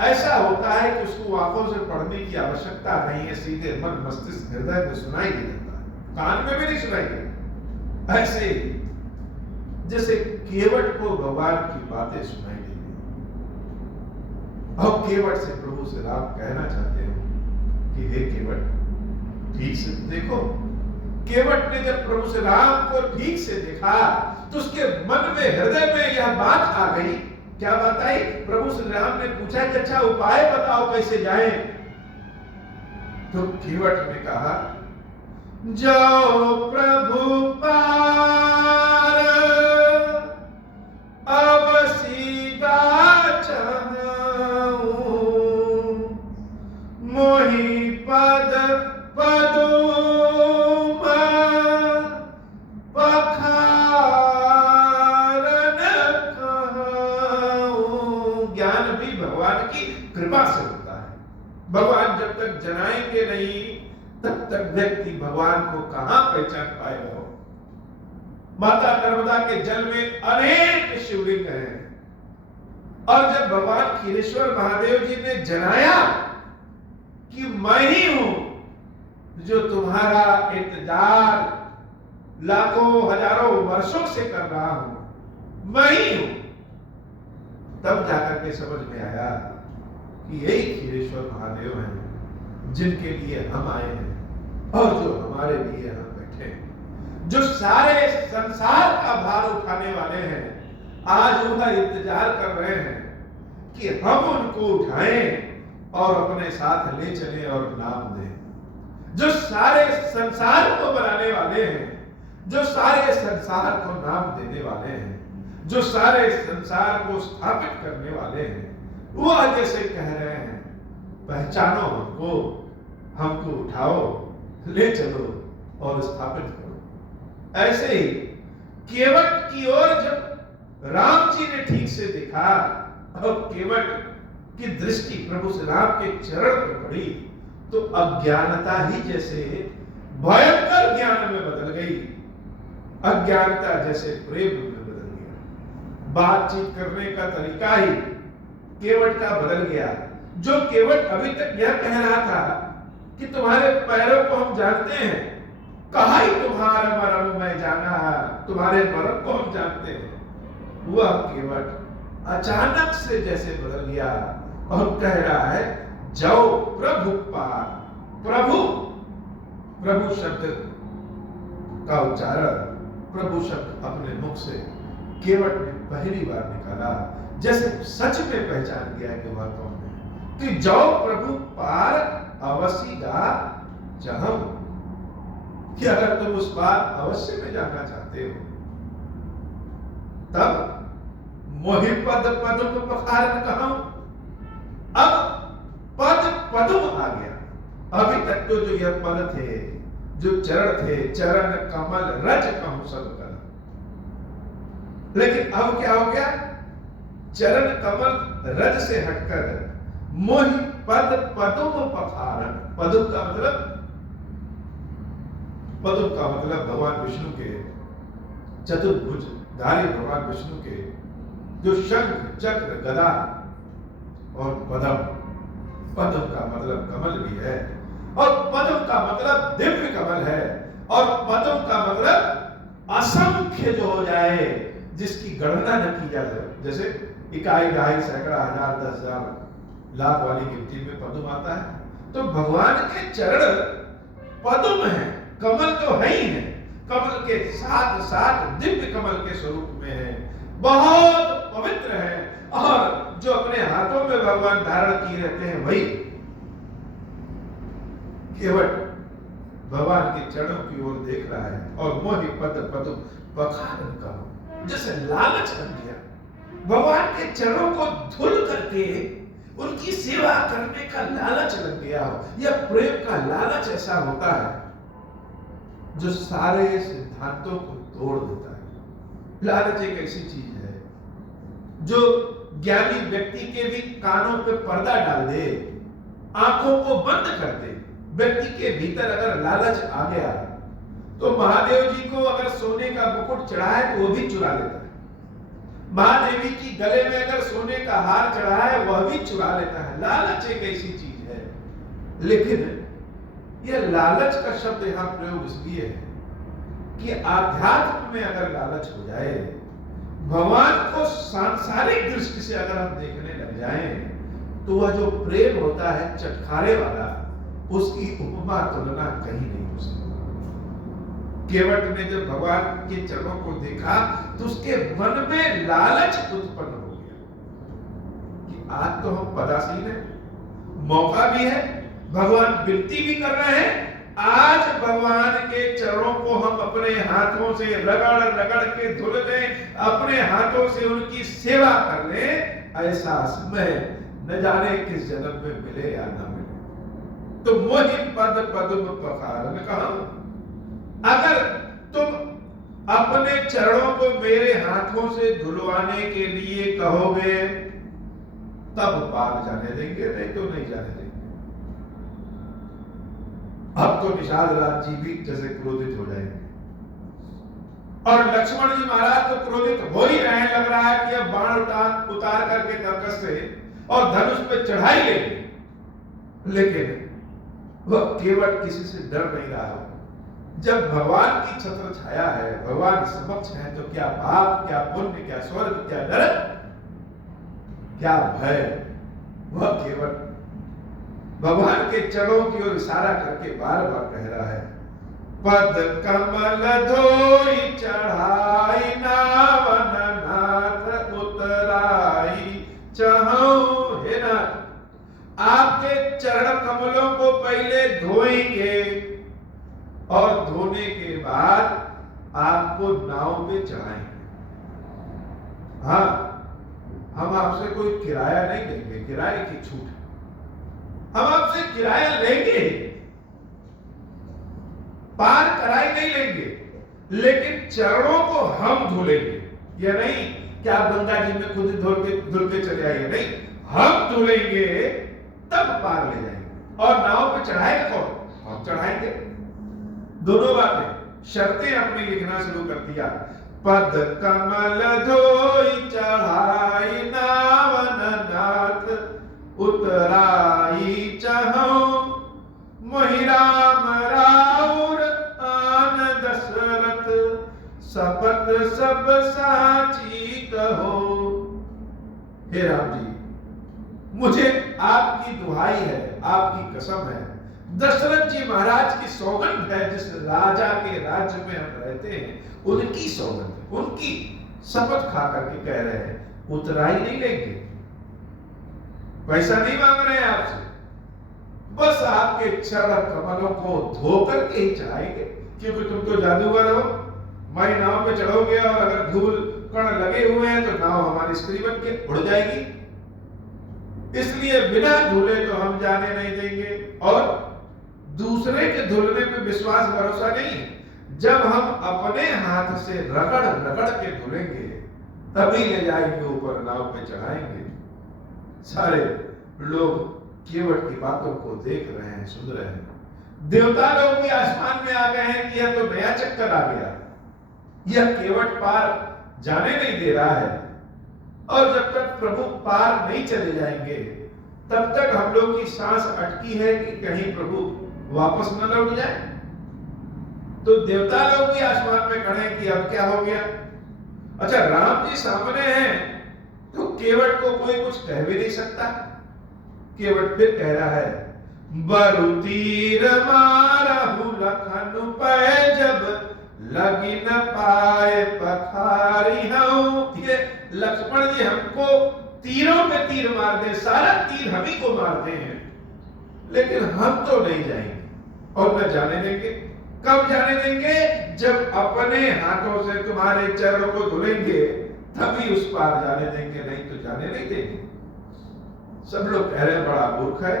ऐसा होता है कि उसको आंखों से पढ़ने की आवश्यकता नहीं है, सीधे मन मस्तिष्क हृदय में सुनाई दे देता है, कान में भी नहीं सुनाई देता। ऐसे जैसे केवट को भगवान की बातें सुनाई देती। अब केवट से प्रभु से राम कहना चाहते हो कि हे केवट, ठीक से देखो। केवट ने जब प्रभु से राम को ठीक से देखा तो उसके मन में, हृदय में यह बात आ गई। क्या बात आई? प्रभु श्री राम ने पूछा कि अच्छा उपाय बताओ कैसे जाएं। तो केवट ने कहा, जाओ प्रभु पार अवसी गाचहूं, मोहि पद पदुम पखारन कहूं। ज्ञान भी भगवान की कृपा से होता है। भगवान जब तक जनाएंगे नहीं तब तक व्यक्ति भगवान को कहां पहचान पाएगा। माता नर्मदा के जल में अनेक शिवलिंग हैं, और जब भगवान खीरेश्वर महादेव जी ने जनाया कि मैं ही हूं जो तुम्हारा इंतजार लाखों हजारों वर्षों से कर रहा हूं, मैं ही हूं, तब जाकर के समझ में आया कि यही खीरेश्वर महादेव हैं जिनके लिए हम आए हैं और जो हमारे लिए यहाँ बैठे हैं, जो सारे संसार का भार उठाने वाले हैं। आज उनका इंतजार कर रहे हैं कि हम उनको उठाएं और अपने साथ ले चलें और नाम दें। जो सारे संसार को बनाने वाले हैं, जो सारे संसार को नाम देने वाले हैं, जो सारे संसार को स्थापित करने वाले हैं, वो जैसे कह रहे हैं पहचानो हमको, हमको उठाओ, ले चलो और स्थापित करो। ऐसे ही केवट की ओर जब राम जी ने ठीक से देखा और केवट की दृष्टि प्रभु श्री राम के चरण पर पड़ी तो अज्ञानता ही जैसे भयंकर ज्ञान में बदल गई, अज्ञानता जैसे प्रेम में बदल गया। बातचीत करने का तरीका ही केवट का बदल गया। जो केवट अभी तक यह कह रहा था कि तुम्हारे पैरों को हम जानते हैं, कहा ही तुम्हारा मरम मैं जाना, तुम्हारे मरम को हम जानते हैं, वह केवट अचानक से जैसे बदल गया और कह रहा है जाओ प्रभु पार। प्रभु, प्रभु शब्द का उच्चारण, प्रभु शब्द अपने मुख से केवट ने पहली बार निकाला, जैसे सच में पहचान गया कि वह कौन है। कि जाओ प्रभु पार अवश्य गा जहम, कि अगर तुम उस पार अवश्य में जाना चाहते हो तब मोहि पद पदुम पखारन कहूं। अब पद पदुम आ गया। अभी तक तो जो यह पद थे, जो चरण थे, चरण कमल रज कहूं सब कर, लेकिन अब क्या हो गया? चरण कमल रज से हटकर मोहि पद पदुम पखारन। पदुम का मतलब, पदुम का मतलब भगवान विष्णु के चतुर्भुज धारी, भगवान विष्णु के जो शंख चक्र गदा और पदम। पदम का मतलब कमल भी है, और पदम का मतलब दिव्य कमल है, और पदम का मतलब असंख्य जो हो जाए, जिसकी गणना न की जा सके। जैसे इकाई, ढाई, सैकड़ा, हजार, 10,000, लाख वाली गिनती में पदम आता है। तो भगवान के चरण पदम है, कमल तो है ही है, कमल के साथ साथ दिव्य कमल के स्वरूप में है, बहुत पवित्र है, और जो अपने हाथों में भगवान धारण किए रहते हैं वही। केवट भगवान के चरणों की ओर देख रहा है और मोहि पद पदुम पखारन कहूं, जैसे लालच बन गया। भगवान के चरणों को धुल करके उनकी सेवा करने का लालच लग गया हो। यह प्रेम का लालच ऐसा होता है जो सारे सिद्धांतों को तोड़ देता है। लालच एक ऐसी चीज है जो ज्ञानी व्यक्ति के भी कानों पे पर्दा डाल दे, आंखों को बंद कर दे। व्यक्ति के भीतर अगर लालच आ गया तो महादेव जी को अगर सोने का मुकुट चढ़ाए तो वो भी चुरा लेता है। महादेवी की गले में अगर सोने का हार चढ़ा है वह भी चुरा लेता है। लालच एक ऐसी चीज है। लेकिन यह लालच का शब्द यहां प्रयोग इसलिए है कि आध्यात्म में अगर लालच हो जाए, भगवान को सांसारिक दृष्टि से अगर हम देखने लग जाएं, तो वह जो प्रेम होता है चटखारे वाला, उसकी उपमा तुलना कहीं नहीं हो सकती। केवट ने जब भगवान के चरणों को देखा तो उसके मन में लालच उत्पन्न हो गया कि आज तो हम पदासीन हैं, मौका भी है, भगवान विनती भी कर रहे हैं, आज भगवान के चरणों को हम अपने हाथों से रगड़ रगड़ के धुल लें, अपने हाथों से उनकी सेवा कर लें। ऐसा समय न जाने किस जन्म में मिले या न मिले। तो मोहि पद पद्म पखारन कहा, अगर तुम अपने चरणों को मेरे हाथों से धुलवाने के लिए कहोगे तब पार जाने देंगे, नहीं तो नहीं जाने देंगे। अब तो निषाद राज जी भी जैसे क्रोधित हो जाएंगे, और लक्ष्मण जी महाराज तो क्रोधित हो ही रहे, लग रहा है कि अब बाण उतार करके तर्कस से और धनुष पे चढ़ाई लेंगे। लेकिन वह केवट किसी से डर नहीं रहा। जब भगवान की छत्र छाया है, भगवान समक्ष है, तो क्या पाप, क्या पुण्य, क्या स्वर्ग, क्या नरक, क्या भय। वह केवट भगवान के चरणों की ओर इशारा करके बार बार कह रहा है, पद कमल धोई चढ़ाई नावन नाथ उतराई चहु। हे नाथ, आपके चरण कमलों को पहले धोएंगे और धोने के बाद आपको नाव पे चढ़ाएंगे। हाँ, हम आपसे कोई किराया नहीं लेंगे, किराए की छूट, हम आपसे किराया लेंगे, पार कराई नहीं लेंगे, लेकिन चरणों को हम धुलेंगे। यह नहीं कि आप गंगा जी में खुद धुल के चले आइए, नहीं, हम धुलेंगे तब पार ले जाएंगे। और नाव पे चढ़ाएगा कौन? हम चढ़ाएंगे। दोनों बातें, शर्तें अपनी लिखना शुरू कर दिया। पद कमल धोई चढ़ाई नावन नाथ उतराई चहु, मोहि राम राउर आन दशरथ सपत सब साची कहो। हे राम जी, मुझे आपकी दुहाई है, आपकी कसम है, दशरथ जी महाराज की सौगंध है, जिस राजा के राज्य में हम रहते हैं उनकी सौगंध है, उनकी शपथ खा करके कह रहे हैं, उतराई नहीं लेंगे, पैसा नहीं मांग रहे हैं आपसे, बस आपके चरण कमलों को धो करके ही चढ़ाएंगे। क्योंकि तुम तो जादूगर हो, हमारी नाव पे चढ़ोगे और अगर धूल कण लगे हुए हैं तो नाव हमारी स्त्री बन के उड़ जाएगी, इसलिए बिना धुले तो हम जाने नहीं देंगे। और दूसरे के धुलने पे विश्वास भरोसा नहीं है, जब हम अपने हाथ से रगड़ रगड़ के धुलेंगे तभी ले जाएंगे ऊपर, नाव पे चढ़ाएंगे। सारे लोग केवट की बातों को देख रहे हैं, सुन रहे हैं। देवता लोग भी आसमान में आ गए हैं कि यह तो नया चक्कर आ गया, यह केवट पार जाने नहीं दे रहा है। और जब तक प्रभु पार नहीं चले जाएंगे तब तक हम लोग की सांस अटकी है कि कहीं प्रभु वापस न लौट जाए। तो देवता लोग भी आसमान में खड़े कि अब क्या हो गया। अच्छा, राम जी सामने हैं तो केवट को कोई कुछ कह भी नहीं सकता। केवट फिर कह रहा है, बरु तीर मारहु लखन पै जब लगी न पाए पखारी हूं। ये लक्ष्मण जी हमको तीरों पे तीर मार दे, सारा तीर हम ही को मारते हैं, लेकिन हम तो नहीं जाएंगे और न जाने देंगे। कब जाने देंगे? जब अपने हाथों से तुम्हारे चरणों को धुलेंगे तभी उस पार जाने देंगे, नहीं तो जाने नहीं देंगे। सब लोग कह रहे हैं बड़ा मूर्ख है,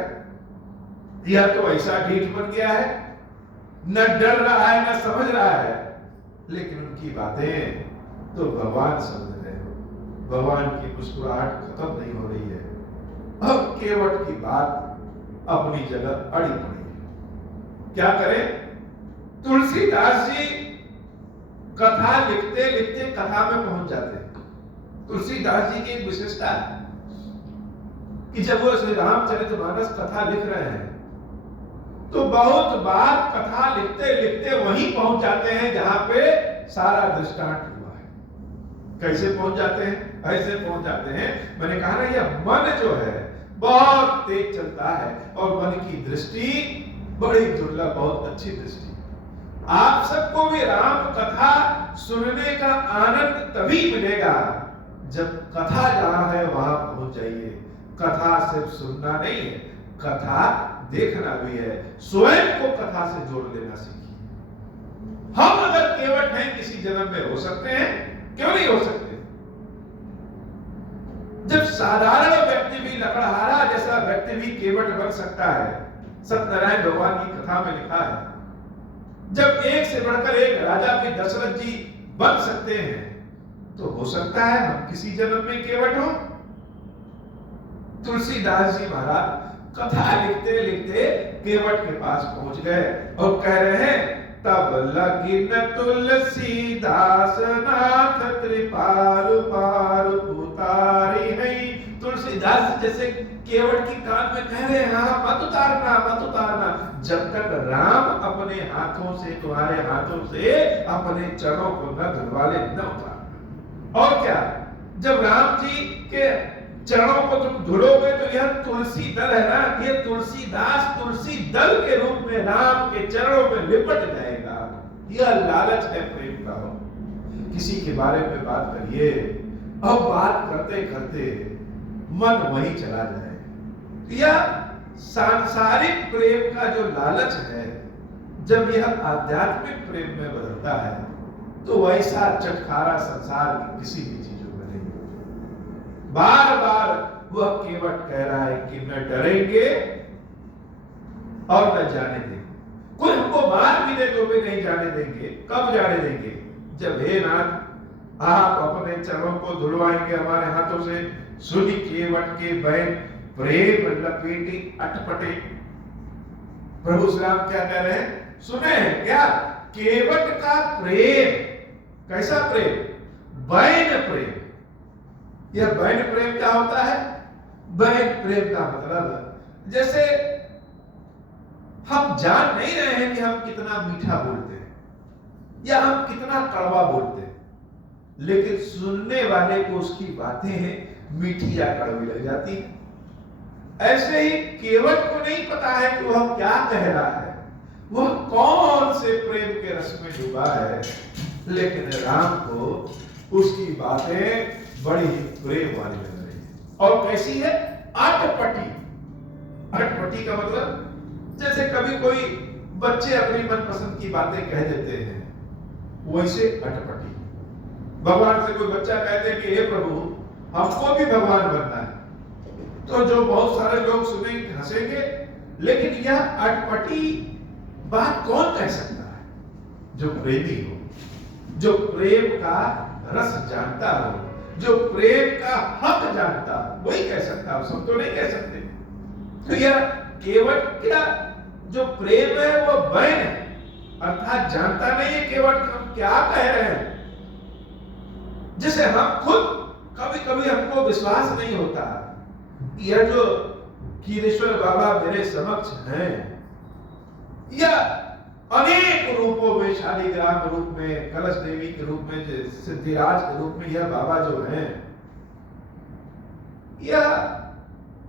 यह तो ऐसा ढीठ बन गया है, न डर रहा है न समझ रहा है। लेकिन उनकी बातें तो भगवान समझ रहे हो, भगवान की मुस्कुराहट खत्म नहीं हो रही है। अब केवट की बात अपनी जगह अड़ी पड़ी है। क्या करें? तुलसीदास जी कथा लिखते लिखते कथा में पहुंच जाते हैं। तुलसीदास जी की एक विशेषता है कि जब वो श्री रामचरितमानस कथा लिख रहे हैं तो बहुत बार कथा लिखते लिखते वहीं पहुंच जाते हैं जहां पे सारा दृष्टांत हुआ है। कैसे पहुंच जाते हैं? ऐसे पहुंच जाते हैं, मैंने कहा ना, यह मन जो है बहुत तेज चलता है और मन की दृष्टि बड़ी दुर्लभ, बहुत अच्छी दृष्टि। आप सबको भी राम कथा सुनने का आनंद तभी मिलेगा जब कथा जहां है वहां पहुंच जाइए। कथा सिर्फ सुनना नहीं है, कथा देखना भी है। स्वयं को कथा से जोड़ लेना सीखिए। हम अगर केवट हैं किसी जन्म में, हो सकते हैं, क्यों नहीं हो सकते? जब साधारण व्यक्ति भी, लकड़हारा जैसा व्यक्ति भी केवट बन सकता है। सत्यनारायण भगवान की कथा में लिखा है जब एक से बढ़कर एक राजा भी दशरथ जी बन सकते हैं, तो हो सकता है हम किसी जन्म में केवट हो। तुलसीदास जी महाराज कथा लिखते लिखते केवट के पास पहुंच गए और कह रहे हैं, तब लगिन तुलसीदास नाथ कृपालु पारु उतारी है। तुलसीदास जैसे केवट की कान में कह रहे हैं, हाँ मत उतारना, मत उतारना, जब तक राम अपने हाथों से, तुम्हारे हाथों से अपने चरणों को न धुलवा ले, न उतारना। और क्या, जब राम जी के चरणों को तुम धुलोगे तो यह तुलसी दल है ना, ये तुलसीदास तुलसी दल के रूप में राम के चरणों में लिपट जाएगा। यह लालच है प्रेम का। किसी के बारे में बात करिए और बात करते करते मन वहीं चला जाए। यह सांसारिक प्रेम का जो लालच है, जब यह आध्यात्मिक प्रेम में बदलता है तो वैसा चटखारा संसार की किसी भी चीजों में नहीं होता। बार बार वह केवट कह रहा है कि न डरेंगे और न जाने देंगे। कोई हमको मार भी दे तो भी नहीं जाने देंगे। कब जाने देंगे? जब हे नाथ आप अपने चरणों को धुलवाएंगे हमारे हाथों से। सुनी केवट के बैन प्रेम लपेटी अटपटे। प्रभु श्री राम क्या कह रहे हैं? सुने हैं क्या? केवट का प्रेम। कैसा प्रेम? बैन प्रेम। यह बैन प्रेम क्या होता है? बैन प्रेम का मतलब जैसे हम जान नहीं रहे हैं कि हम कितना मीठा बोलते हैं या हम कितना कड़वा बोलते हैं, लेकिन सुनने वाले को उसकी बातें मीठी या कड़वी लग जाती है। ऐसे ही केवट को नहीं पता है कि वह क्या कह रहा है, वह कौन से प्रेम के रस में डूबा है, लेकिन राम को उसकी बातें बड़ी प्रेम वाली लग रही है। और कैसी है? अटपटी। अटपटी का मतलब जैसे कभी कोई बच्चे अपनी मनपसंद की बातें कह देते हैं, वैसे अटपटी। भगवान से कोई बच्चा कहते हैं कि हे प्रभु हमको भी भगवान बनना है, तो जो बहुत सारे लोग सुनेंगे, हंसेंगे, लेकिन यह अटपटी बात कौन कह सकता है? जो प्रेमी हो, जो प्रेम का रस जानता हो, जो प्रेम का हक जानता हो, वही कह सकता हो। सब तो नहीं कह सकते। तो यह केवट क्या जो प्रेम है वो बैन है, अर्थात जानता नहीं है केवट हम क्या कह रहे हैं। जिसे हम खुद कभी कभी हमको विश्वास नहीं होता, यह जो कीरेश्वर बाबा मेरे समक्ष हैं, यह अनेक रूपों में, शालिग्राम रूप में, कलश देवी के रूप में, सिद्धिराज के रूप में, यह बाबा जो हैं, यह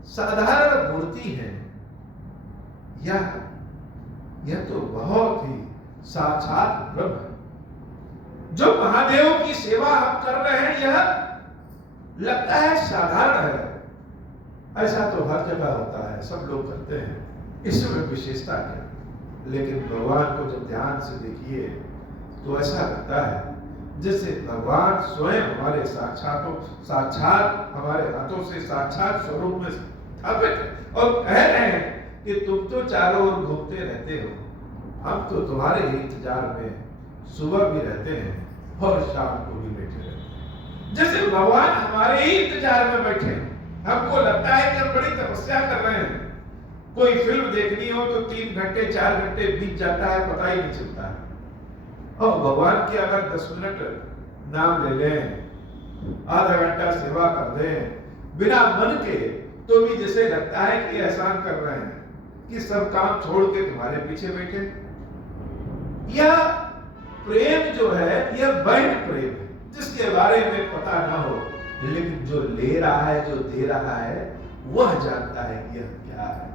साधारण मूर्ति है। यह तो बहुत ही साक्षात ब्रह्म है। जो महादेव की सेवा हम कर रहे हैं, यह लगता है साधारण है। ऐसा तो हर जगह होता है, सब लोग करते हैं, इसमें विशेषता क्या? लेकिन भगवान को जब ध्यान से देखिए तो ऐसा लगता है जैसे भगवान स्वयं हमारे साक्षात हमारे हाथों से साक्षात स्वरूप में स्थापित है और कह रहे हैं कि तुम तो चारों ओर घूमते रहते हो, हम तो तुम्हारे ही इंतजार में सुबह भी रहते हैं और शाम को भी बैठे रहते हैं। जैसे भगवान हमारे ही इंतजार में बैठे हैं। हमको लगता है कि हम बड़ी तपस्या कर रहे हैं। कोई फिल्म देखनी हो तो 3 घंटे 4 घंटे बीत जाता है, पता ही नहीं चलता है। और भगवान के अगर 10 मिनट नाम ले लें आधा घंटा सेवा कर दें बिना मन के, तो भी जैसे लगता है कि एहसान कर रहे हैं कि सब काम छोड़ के तुम्हारे पीछे बैठे। यह प्रेम जो है यह बैंड प्रेम है, जिसके बारे में पता ना हो, लेकिन जो ले रहा है, जो दे रहा है, वह जानता है कि यह क्या है।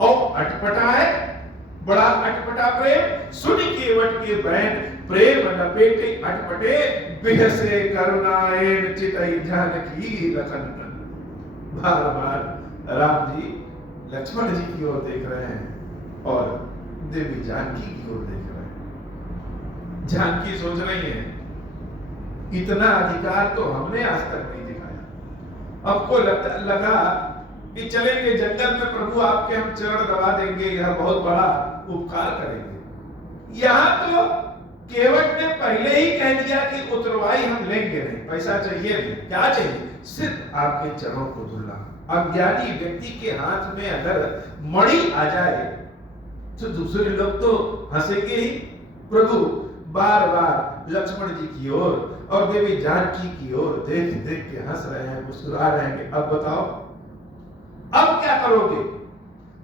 और अटपटा है, बड़ा अटपटा प्रेम, सुन केवट के बैंड प्रेम लपेटे अटपटे, बिहसे करुणाएन चितई जानकी लखन। बार बार राम जी लक्ष्मण जी की ओर देख रहे हैं और देवी जानकी की ओर देख रहे हैं। जानकी सोच रही है, इतना अधिकार तो हमने आज तक नहीं दिखाया। अब को लगा कि चलेंगे जंगल में, प्रभु आपके हम चरण दबा देंगे, यह बहुत बड़ा उपकार करेंगे। यहां तो केवट ने पहले ही कह दिया कि उतरवाई हम लेंगे नहीं, पैसा चाहिए नहीं, क्या चाहिए, सिर्फ आपके चरणों को धुलना। अज्ञानी व्यक्ति के हाथ में अगर मणि आ जाए तो दूसरे लोग तो हंसेंगे ही। प्रभु बार बार लक्ष्मण जी की ओर और देवी जानकी की ओर देख देख के हंस रहे हैं, मुस्कुरा रहे हैं। अब बताओ, अब क्या करोगे?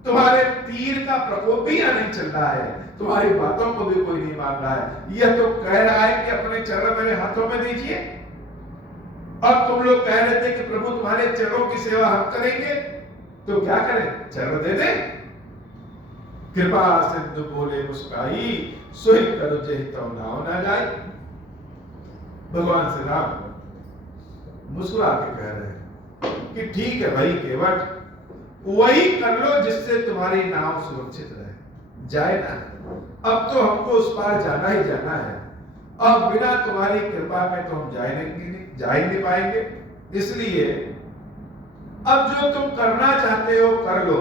तुम्हारे तीर का प्रकोप भी यहां नहीं चल रहा है, तुम्हारी बातों को भी कोई नहीं मान रहा है। यह तो कह रहा है कि अपने चरण मेरे हाथों में दीजिए, और तुम लोग कह रहे थे कि प्रभु तुम्हारे चरणों की सेवा हम करेंगे, तो क्या करें, चरण दे दे। कृपा सिंधु बोले मुस्काई, सोई करो जहि तव नाव ना जाए। भगवान श्री राम मुस्कुरा के कह रहे हैं कि ठीक है भाई केवट, वही कर लो जिससे तुम्हारी नाव सुरक्षित रहे, जाए ना। अब तो हमको उस पार जाना ही जाना है, अब बिना तुम्हारी कृपा के तो हम जा ही नहीं पाएंगे। इसलिए अब जो तुम करना चाहते हो कर लो,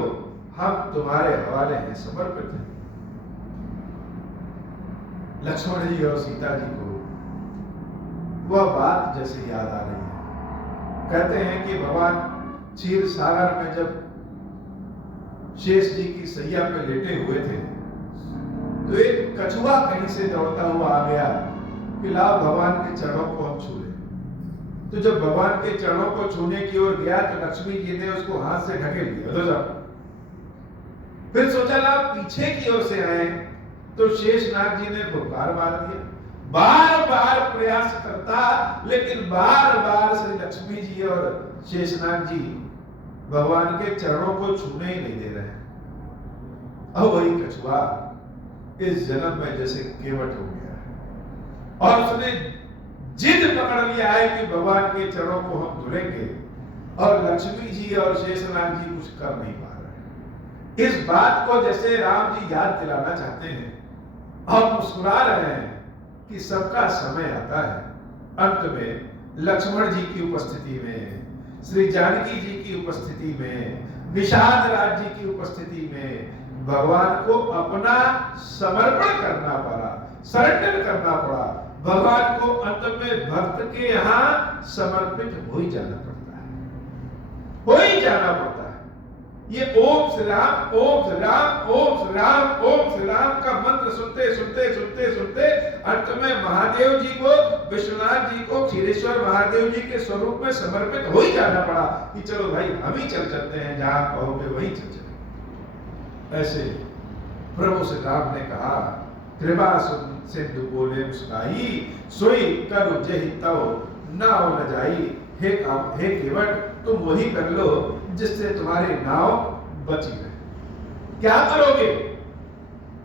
हम तुम्हारे हवाले हैं, समर्पित हैं। लक्ष्मण जी और सीता जी को वह बात जैसे याद आ रही है। कहते हैं कि भगवान क्षीर सागर में जब शेष जी की सैया पे लेटे हुए थे, तो एक कछुआ कहीं से दौड़ता हुआ आ गया कि लाओ भगवान के चरणों को हम छू ले। तो जब भगवान के चरणों को छूने की ओर गया तो लक्ष्मी जी ने उसको हाथ से ढकेल दिया, तो जाओ। फिर सोचा ला पीछे की ओर से आए, तो शेषनाग जी ने फुफकार मार दिया। बार बार प्रयास करता, लेकिन बार बार श्री लक्ष्मी जी और शेषनाग जी भगवान के चरणों को छूने ही नहीं दे रहे। अब वही कछुआ इस जन्म में जैसे केवट हो गया है और उसने जिद पकड़ लिया है कि भगवान के चरणों को हम धुलेंगे, और लक्ष्मी जी और शेषनाग जी कुछ कर नहीं पा रहे। इस बात को जैसे राम जी याद दिलाना चाहते हैं और मुस्कुरा रहे हैं कि सबका समय आता है। अंत में लक्ष्मण जी की उपस्थिति में, श्री जानकी जी की उपस्थिति में, निषाद राज जी की उपस्थिति में भगवान को अपना समर्पण करना पड़ा, सरेंडर करना पड़ा। भगवान को अंत में भक्त के यहाँ समर्पित हो ही जाना पड़ता है, हो ही जाना पड़ता है। ये ओम श्री राम, ओम श्री राम, ओम श्री राम, ओम श्री राम का मंत्र सुनते सुनते सुनते सुनते अंत में महादेव जी को, विश्वनाथ जी को, क्षीरेश्वर महादेव जी के स्वरूप में समर्पित हो ही जाना पड़ा कि चलो भाई हम ही चल चलते हैं, जहां कहोगे वहीं चल चलेंगे। ऐसे प्रभु श्री राम ने कहा, कृपा सिंधु बोले मुस्काई, सोई करो जहि तव नाव न जाई। हे केवट, तुम वही कर लो जिससे तुम्हारी नाव बची रहे। क्या करोगे?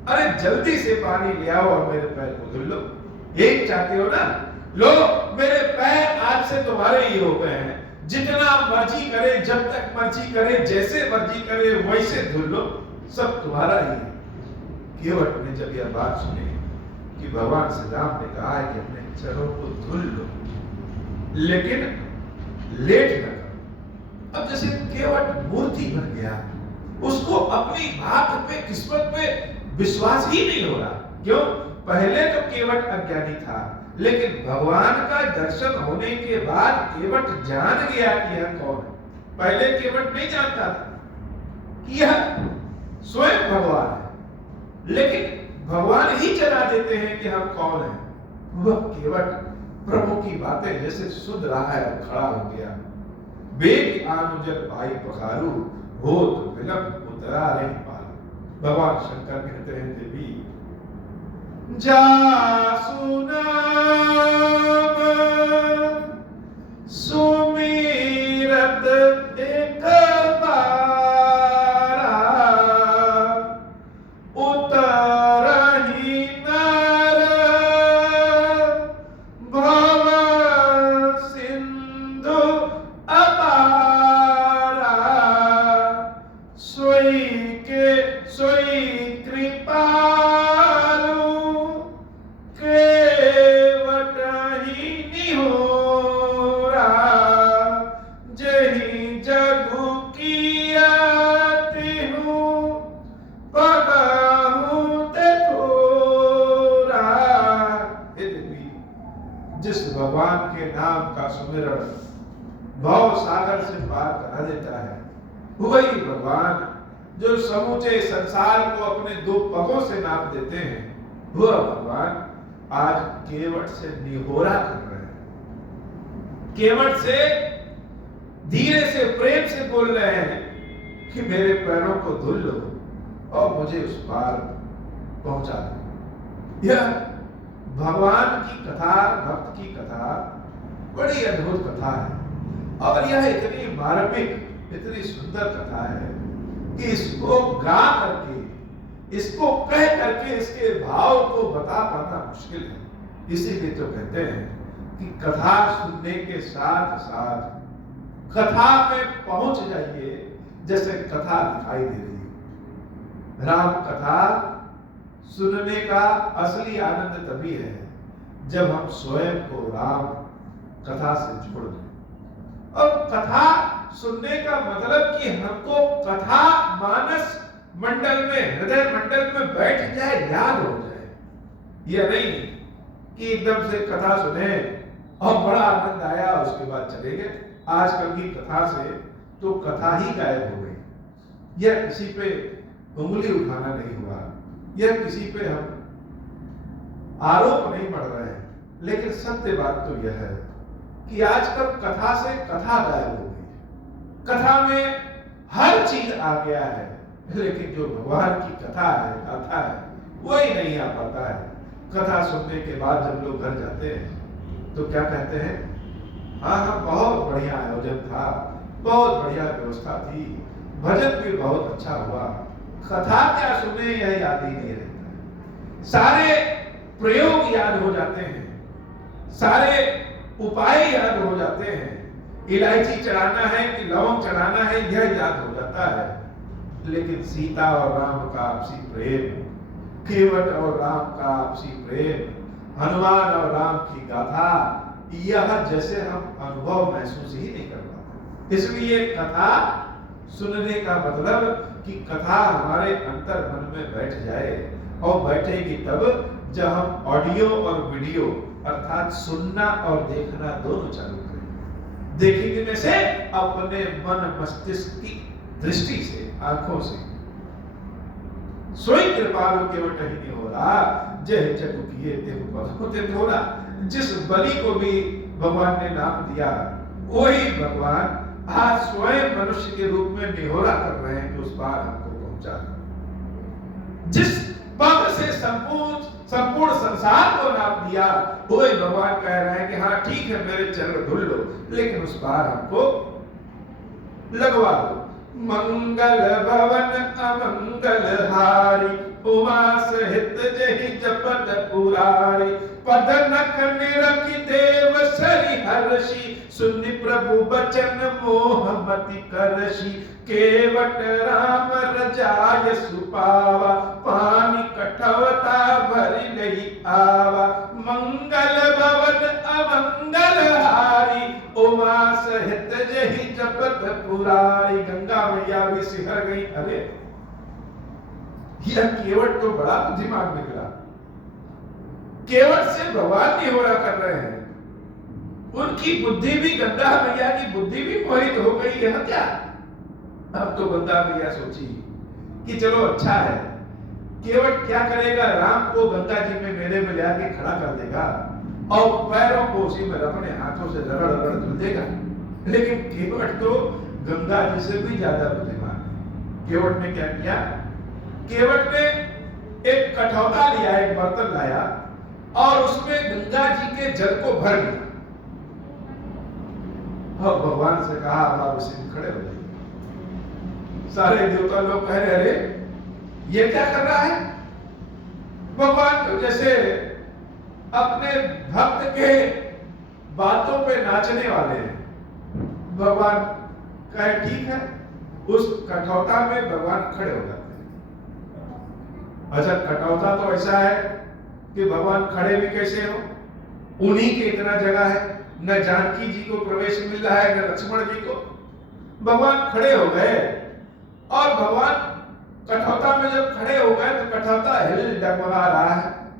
अरे जल्दी से पानी ले आओ और मेरे पैर को धुल लो। एक चाहते हो ना, लो मेरे पैर आज से तुम्हारे ही हो गए हैं, जितना मर्जी करे, जब तक मर्जी करे, जैसे मर्जी करे वैसे धुल लो, सब तुम्हारा ही है। केवट ने जब यह बात सुनी कि भगवान श्री राम ने कहा है कि अपने चरणों को धुल लो, लेकिन लेट न करो। अब जैसे केवट मूर्ति बन गया, उसको अपनी बात पे, किस्मत पे विश्वास ही नहीं हो रहा। क्यों? पहले तो केवट अज्ञानी था, लेकिन भगवान का दर्शन होने के बाद केवट जान गया कि यह कौन है। पहले केवट नहीं जानता था कि यह स्वयं भगवान है, लेकिन भगवान ही जना देते हैं कि हम कौन हैं। वह केवट प्रभु की बातें जैसे सुध रहा है और खड़ा हो गया। बेग आनुजर भाई पखारू हो तो विलंब उतरा नहीं पाल। भगवान शंकर कहते हैं देवी जा सुनाम सुमीरत एक बारा उतरहि नर भव सिंधु अपारा सोई कृपालु केवटहि निहोरा जहि जगु किया तिहु पगहु ते थोरा। हे देवी, जिस भगवान के नाम का सुमिरन भव सागर से पार करा देता है, वही भगवान जो समूचे संसार को अपने दो पगों से नाप देते हैं, वह भगवान आज केवट से निहोरा कर रहे हैं। केवट से धीरे से प्रेम से बोल रहे हैं कि मेरे पैरों को धुल लो और मुझे उस पार पहुंचा दो। यह भगवान की कथा, भक्त की कथा बड़ी अद्भुत कथा है और यह इतनी मार्मिक, इतनी सुंदर कथा है कि इसको गा करके, इसको कह करके इसके भाव को बता पाना मुश्किल है। इसीलिए तो कहते हैं कि कथा सुनने के साथ साथ कथा में पहुंच जाइए जैसे कथा दिखाई दे रही है। राम कथा सुनने का असली आनंद तभी है जब हम स्वयं को राम कथा से जोड़ दें। और कथा सुनने का मतलब कि हमको कथा मानस मंडल में, हृदय मंडल में बैठ जाए, याद हो जाए। यह नहीं कि एकदम से कथा सुने और बड़ा आनंद आया उसके बाद चले गए। आजकल की कथा से तो कथा ही गायब हो गई। यह किसी पे उंगली उठाना नहीं हुआ, यह किसी पे हम आरोप नहीं बढ़ रहे हैं, लेकिन सत्य बात तो यह है कि आजकल कथा से कथा गायब हो गई। कथा में हर चीज आ गया है, लेकिन जो भगवान की कथा है, गाथा है, वही नहीं आ पाता है। कथा सुनने के बाद जब लोग घर जाते हैं तो क्या कहते हैं? हाँ हाँ, बहुत बढ़िया आयोजन था, बहुत बढ़िया व्यवस्था थी, भजन भी बहुत अच्छा हुआ। कथा क्या सुने यह याद ही नहीं रहता। सारे प्रयोग याद हो जाते हैं, सारे उपाय याद हो जाते हैं। इलायची चढ़ाना है कि लौंग चढ़ाना है यह याद हो जाता है, लेकिन सीता और राम का आपसी प्रेम, केवट और राम का आपसी प्रेम, हनुमान और राम की गाथा, यह जैसे हम अनुभव महसूस ही नहीं कर पाते। इसलिए कथा सुनने का मतलब कि कथा हमारे अंतर मन में बैठ जाए, और बैठेगी तब जब हम ऑडियो और वीडियो अर्थात सुनना और देखना दोनों चालू करें। देखेंगे में से अपने मन मस्तिष्क की दृष्टि से, आंखों से। सोई कृपालु केवट ही नहीं हो रहा, जय जग किए देहु बहुते थोड़ा। जिस बलि को भी भगवान ने नाम दिया, वही भगवान आज स्वयं मनुष्य के रूप में निहोरा कर रहे हैं कि उस पार हमको पहुंचा। जिस पग से संपूर्ण संसार को नाप दिया, वही भगवान कह रहे हैं कि हाँ ठीक है, मेरे चरण धुल लो, लेकिन उस पार हमको लगवा दो। मंगल भवन अमंगल हारी, उमा सहित जहि जपत पुरारी। पद नख निरखि देव सरि हर्षि, सुनि प्रभु बचन मोह मति करषि। केवट राम रजाय सुपावा, पानी कठवता भरि लहि आवा। मंगल भवन अमंगल हारी, उमा सहित जहि जपत पुरारी। गंगा मैया भी सिहर गई। अरे यह केवट तो बड़ा बुद्धिमान निकला। केवट से भगवान निहोरा कर रहे हैं, उनकी बुद्धि भी, गंगा मैया की बुद्धि भी मोहित हो गई। यह क्या? अब तो गंगा मैया सोची कि चलो अच्छा है, केवट क्या करेगा, राम को गंगा जी में मेले में लाके खड़ा कर देगा और पैरों को उसी में अपने हाथों से रगड़ रगड़ धुल देगा। लेकिन केवट तो गंगा जी से भी ज्यादा बुद्धिमान है। केवट ने क्या किया? केवट ने एक कठौता लिया, एक बर्तन लाया और उसमें गंगा जी के जल को भर लिया और भगवान से कहा, आप उसी खड़े हो जाइए। सारे देवता लोग कह रहे, अरे ये क्या कर रहा है? भगवान तो जैसे अपने भक्त के बातों पे नाचने वाले हैं। भगवान कहे ठीक है, उस कठौता में भगवान खड़े हो जाते हैं। अच्छा, कठौता तो ऐसा है कि भगवान खड़े भी कैसे हो, उन्हीं के इतना जगह है, न जानकी जी को प्रवेश मिल रहा है न लक्ष्मण जी को। भगवान खड़े हो गए और भगवान कठौता में जब खड़े हो गए तो कठौता हिल डगमगा रहा है।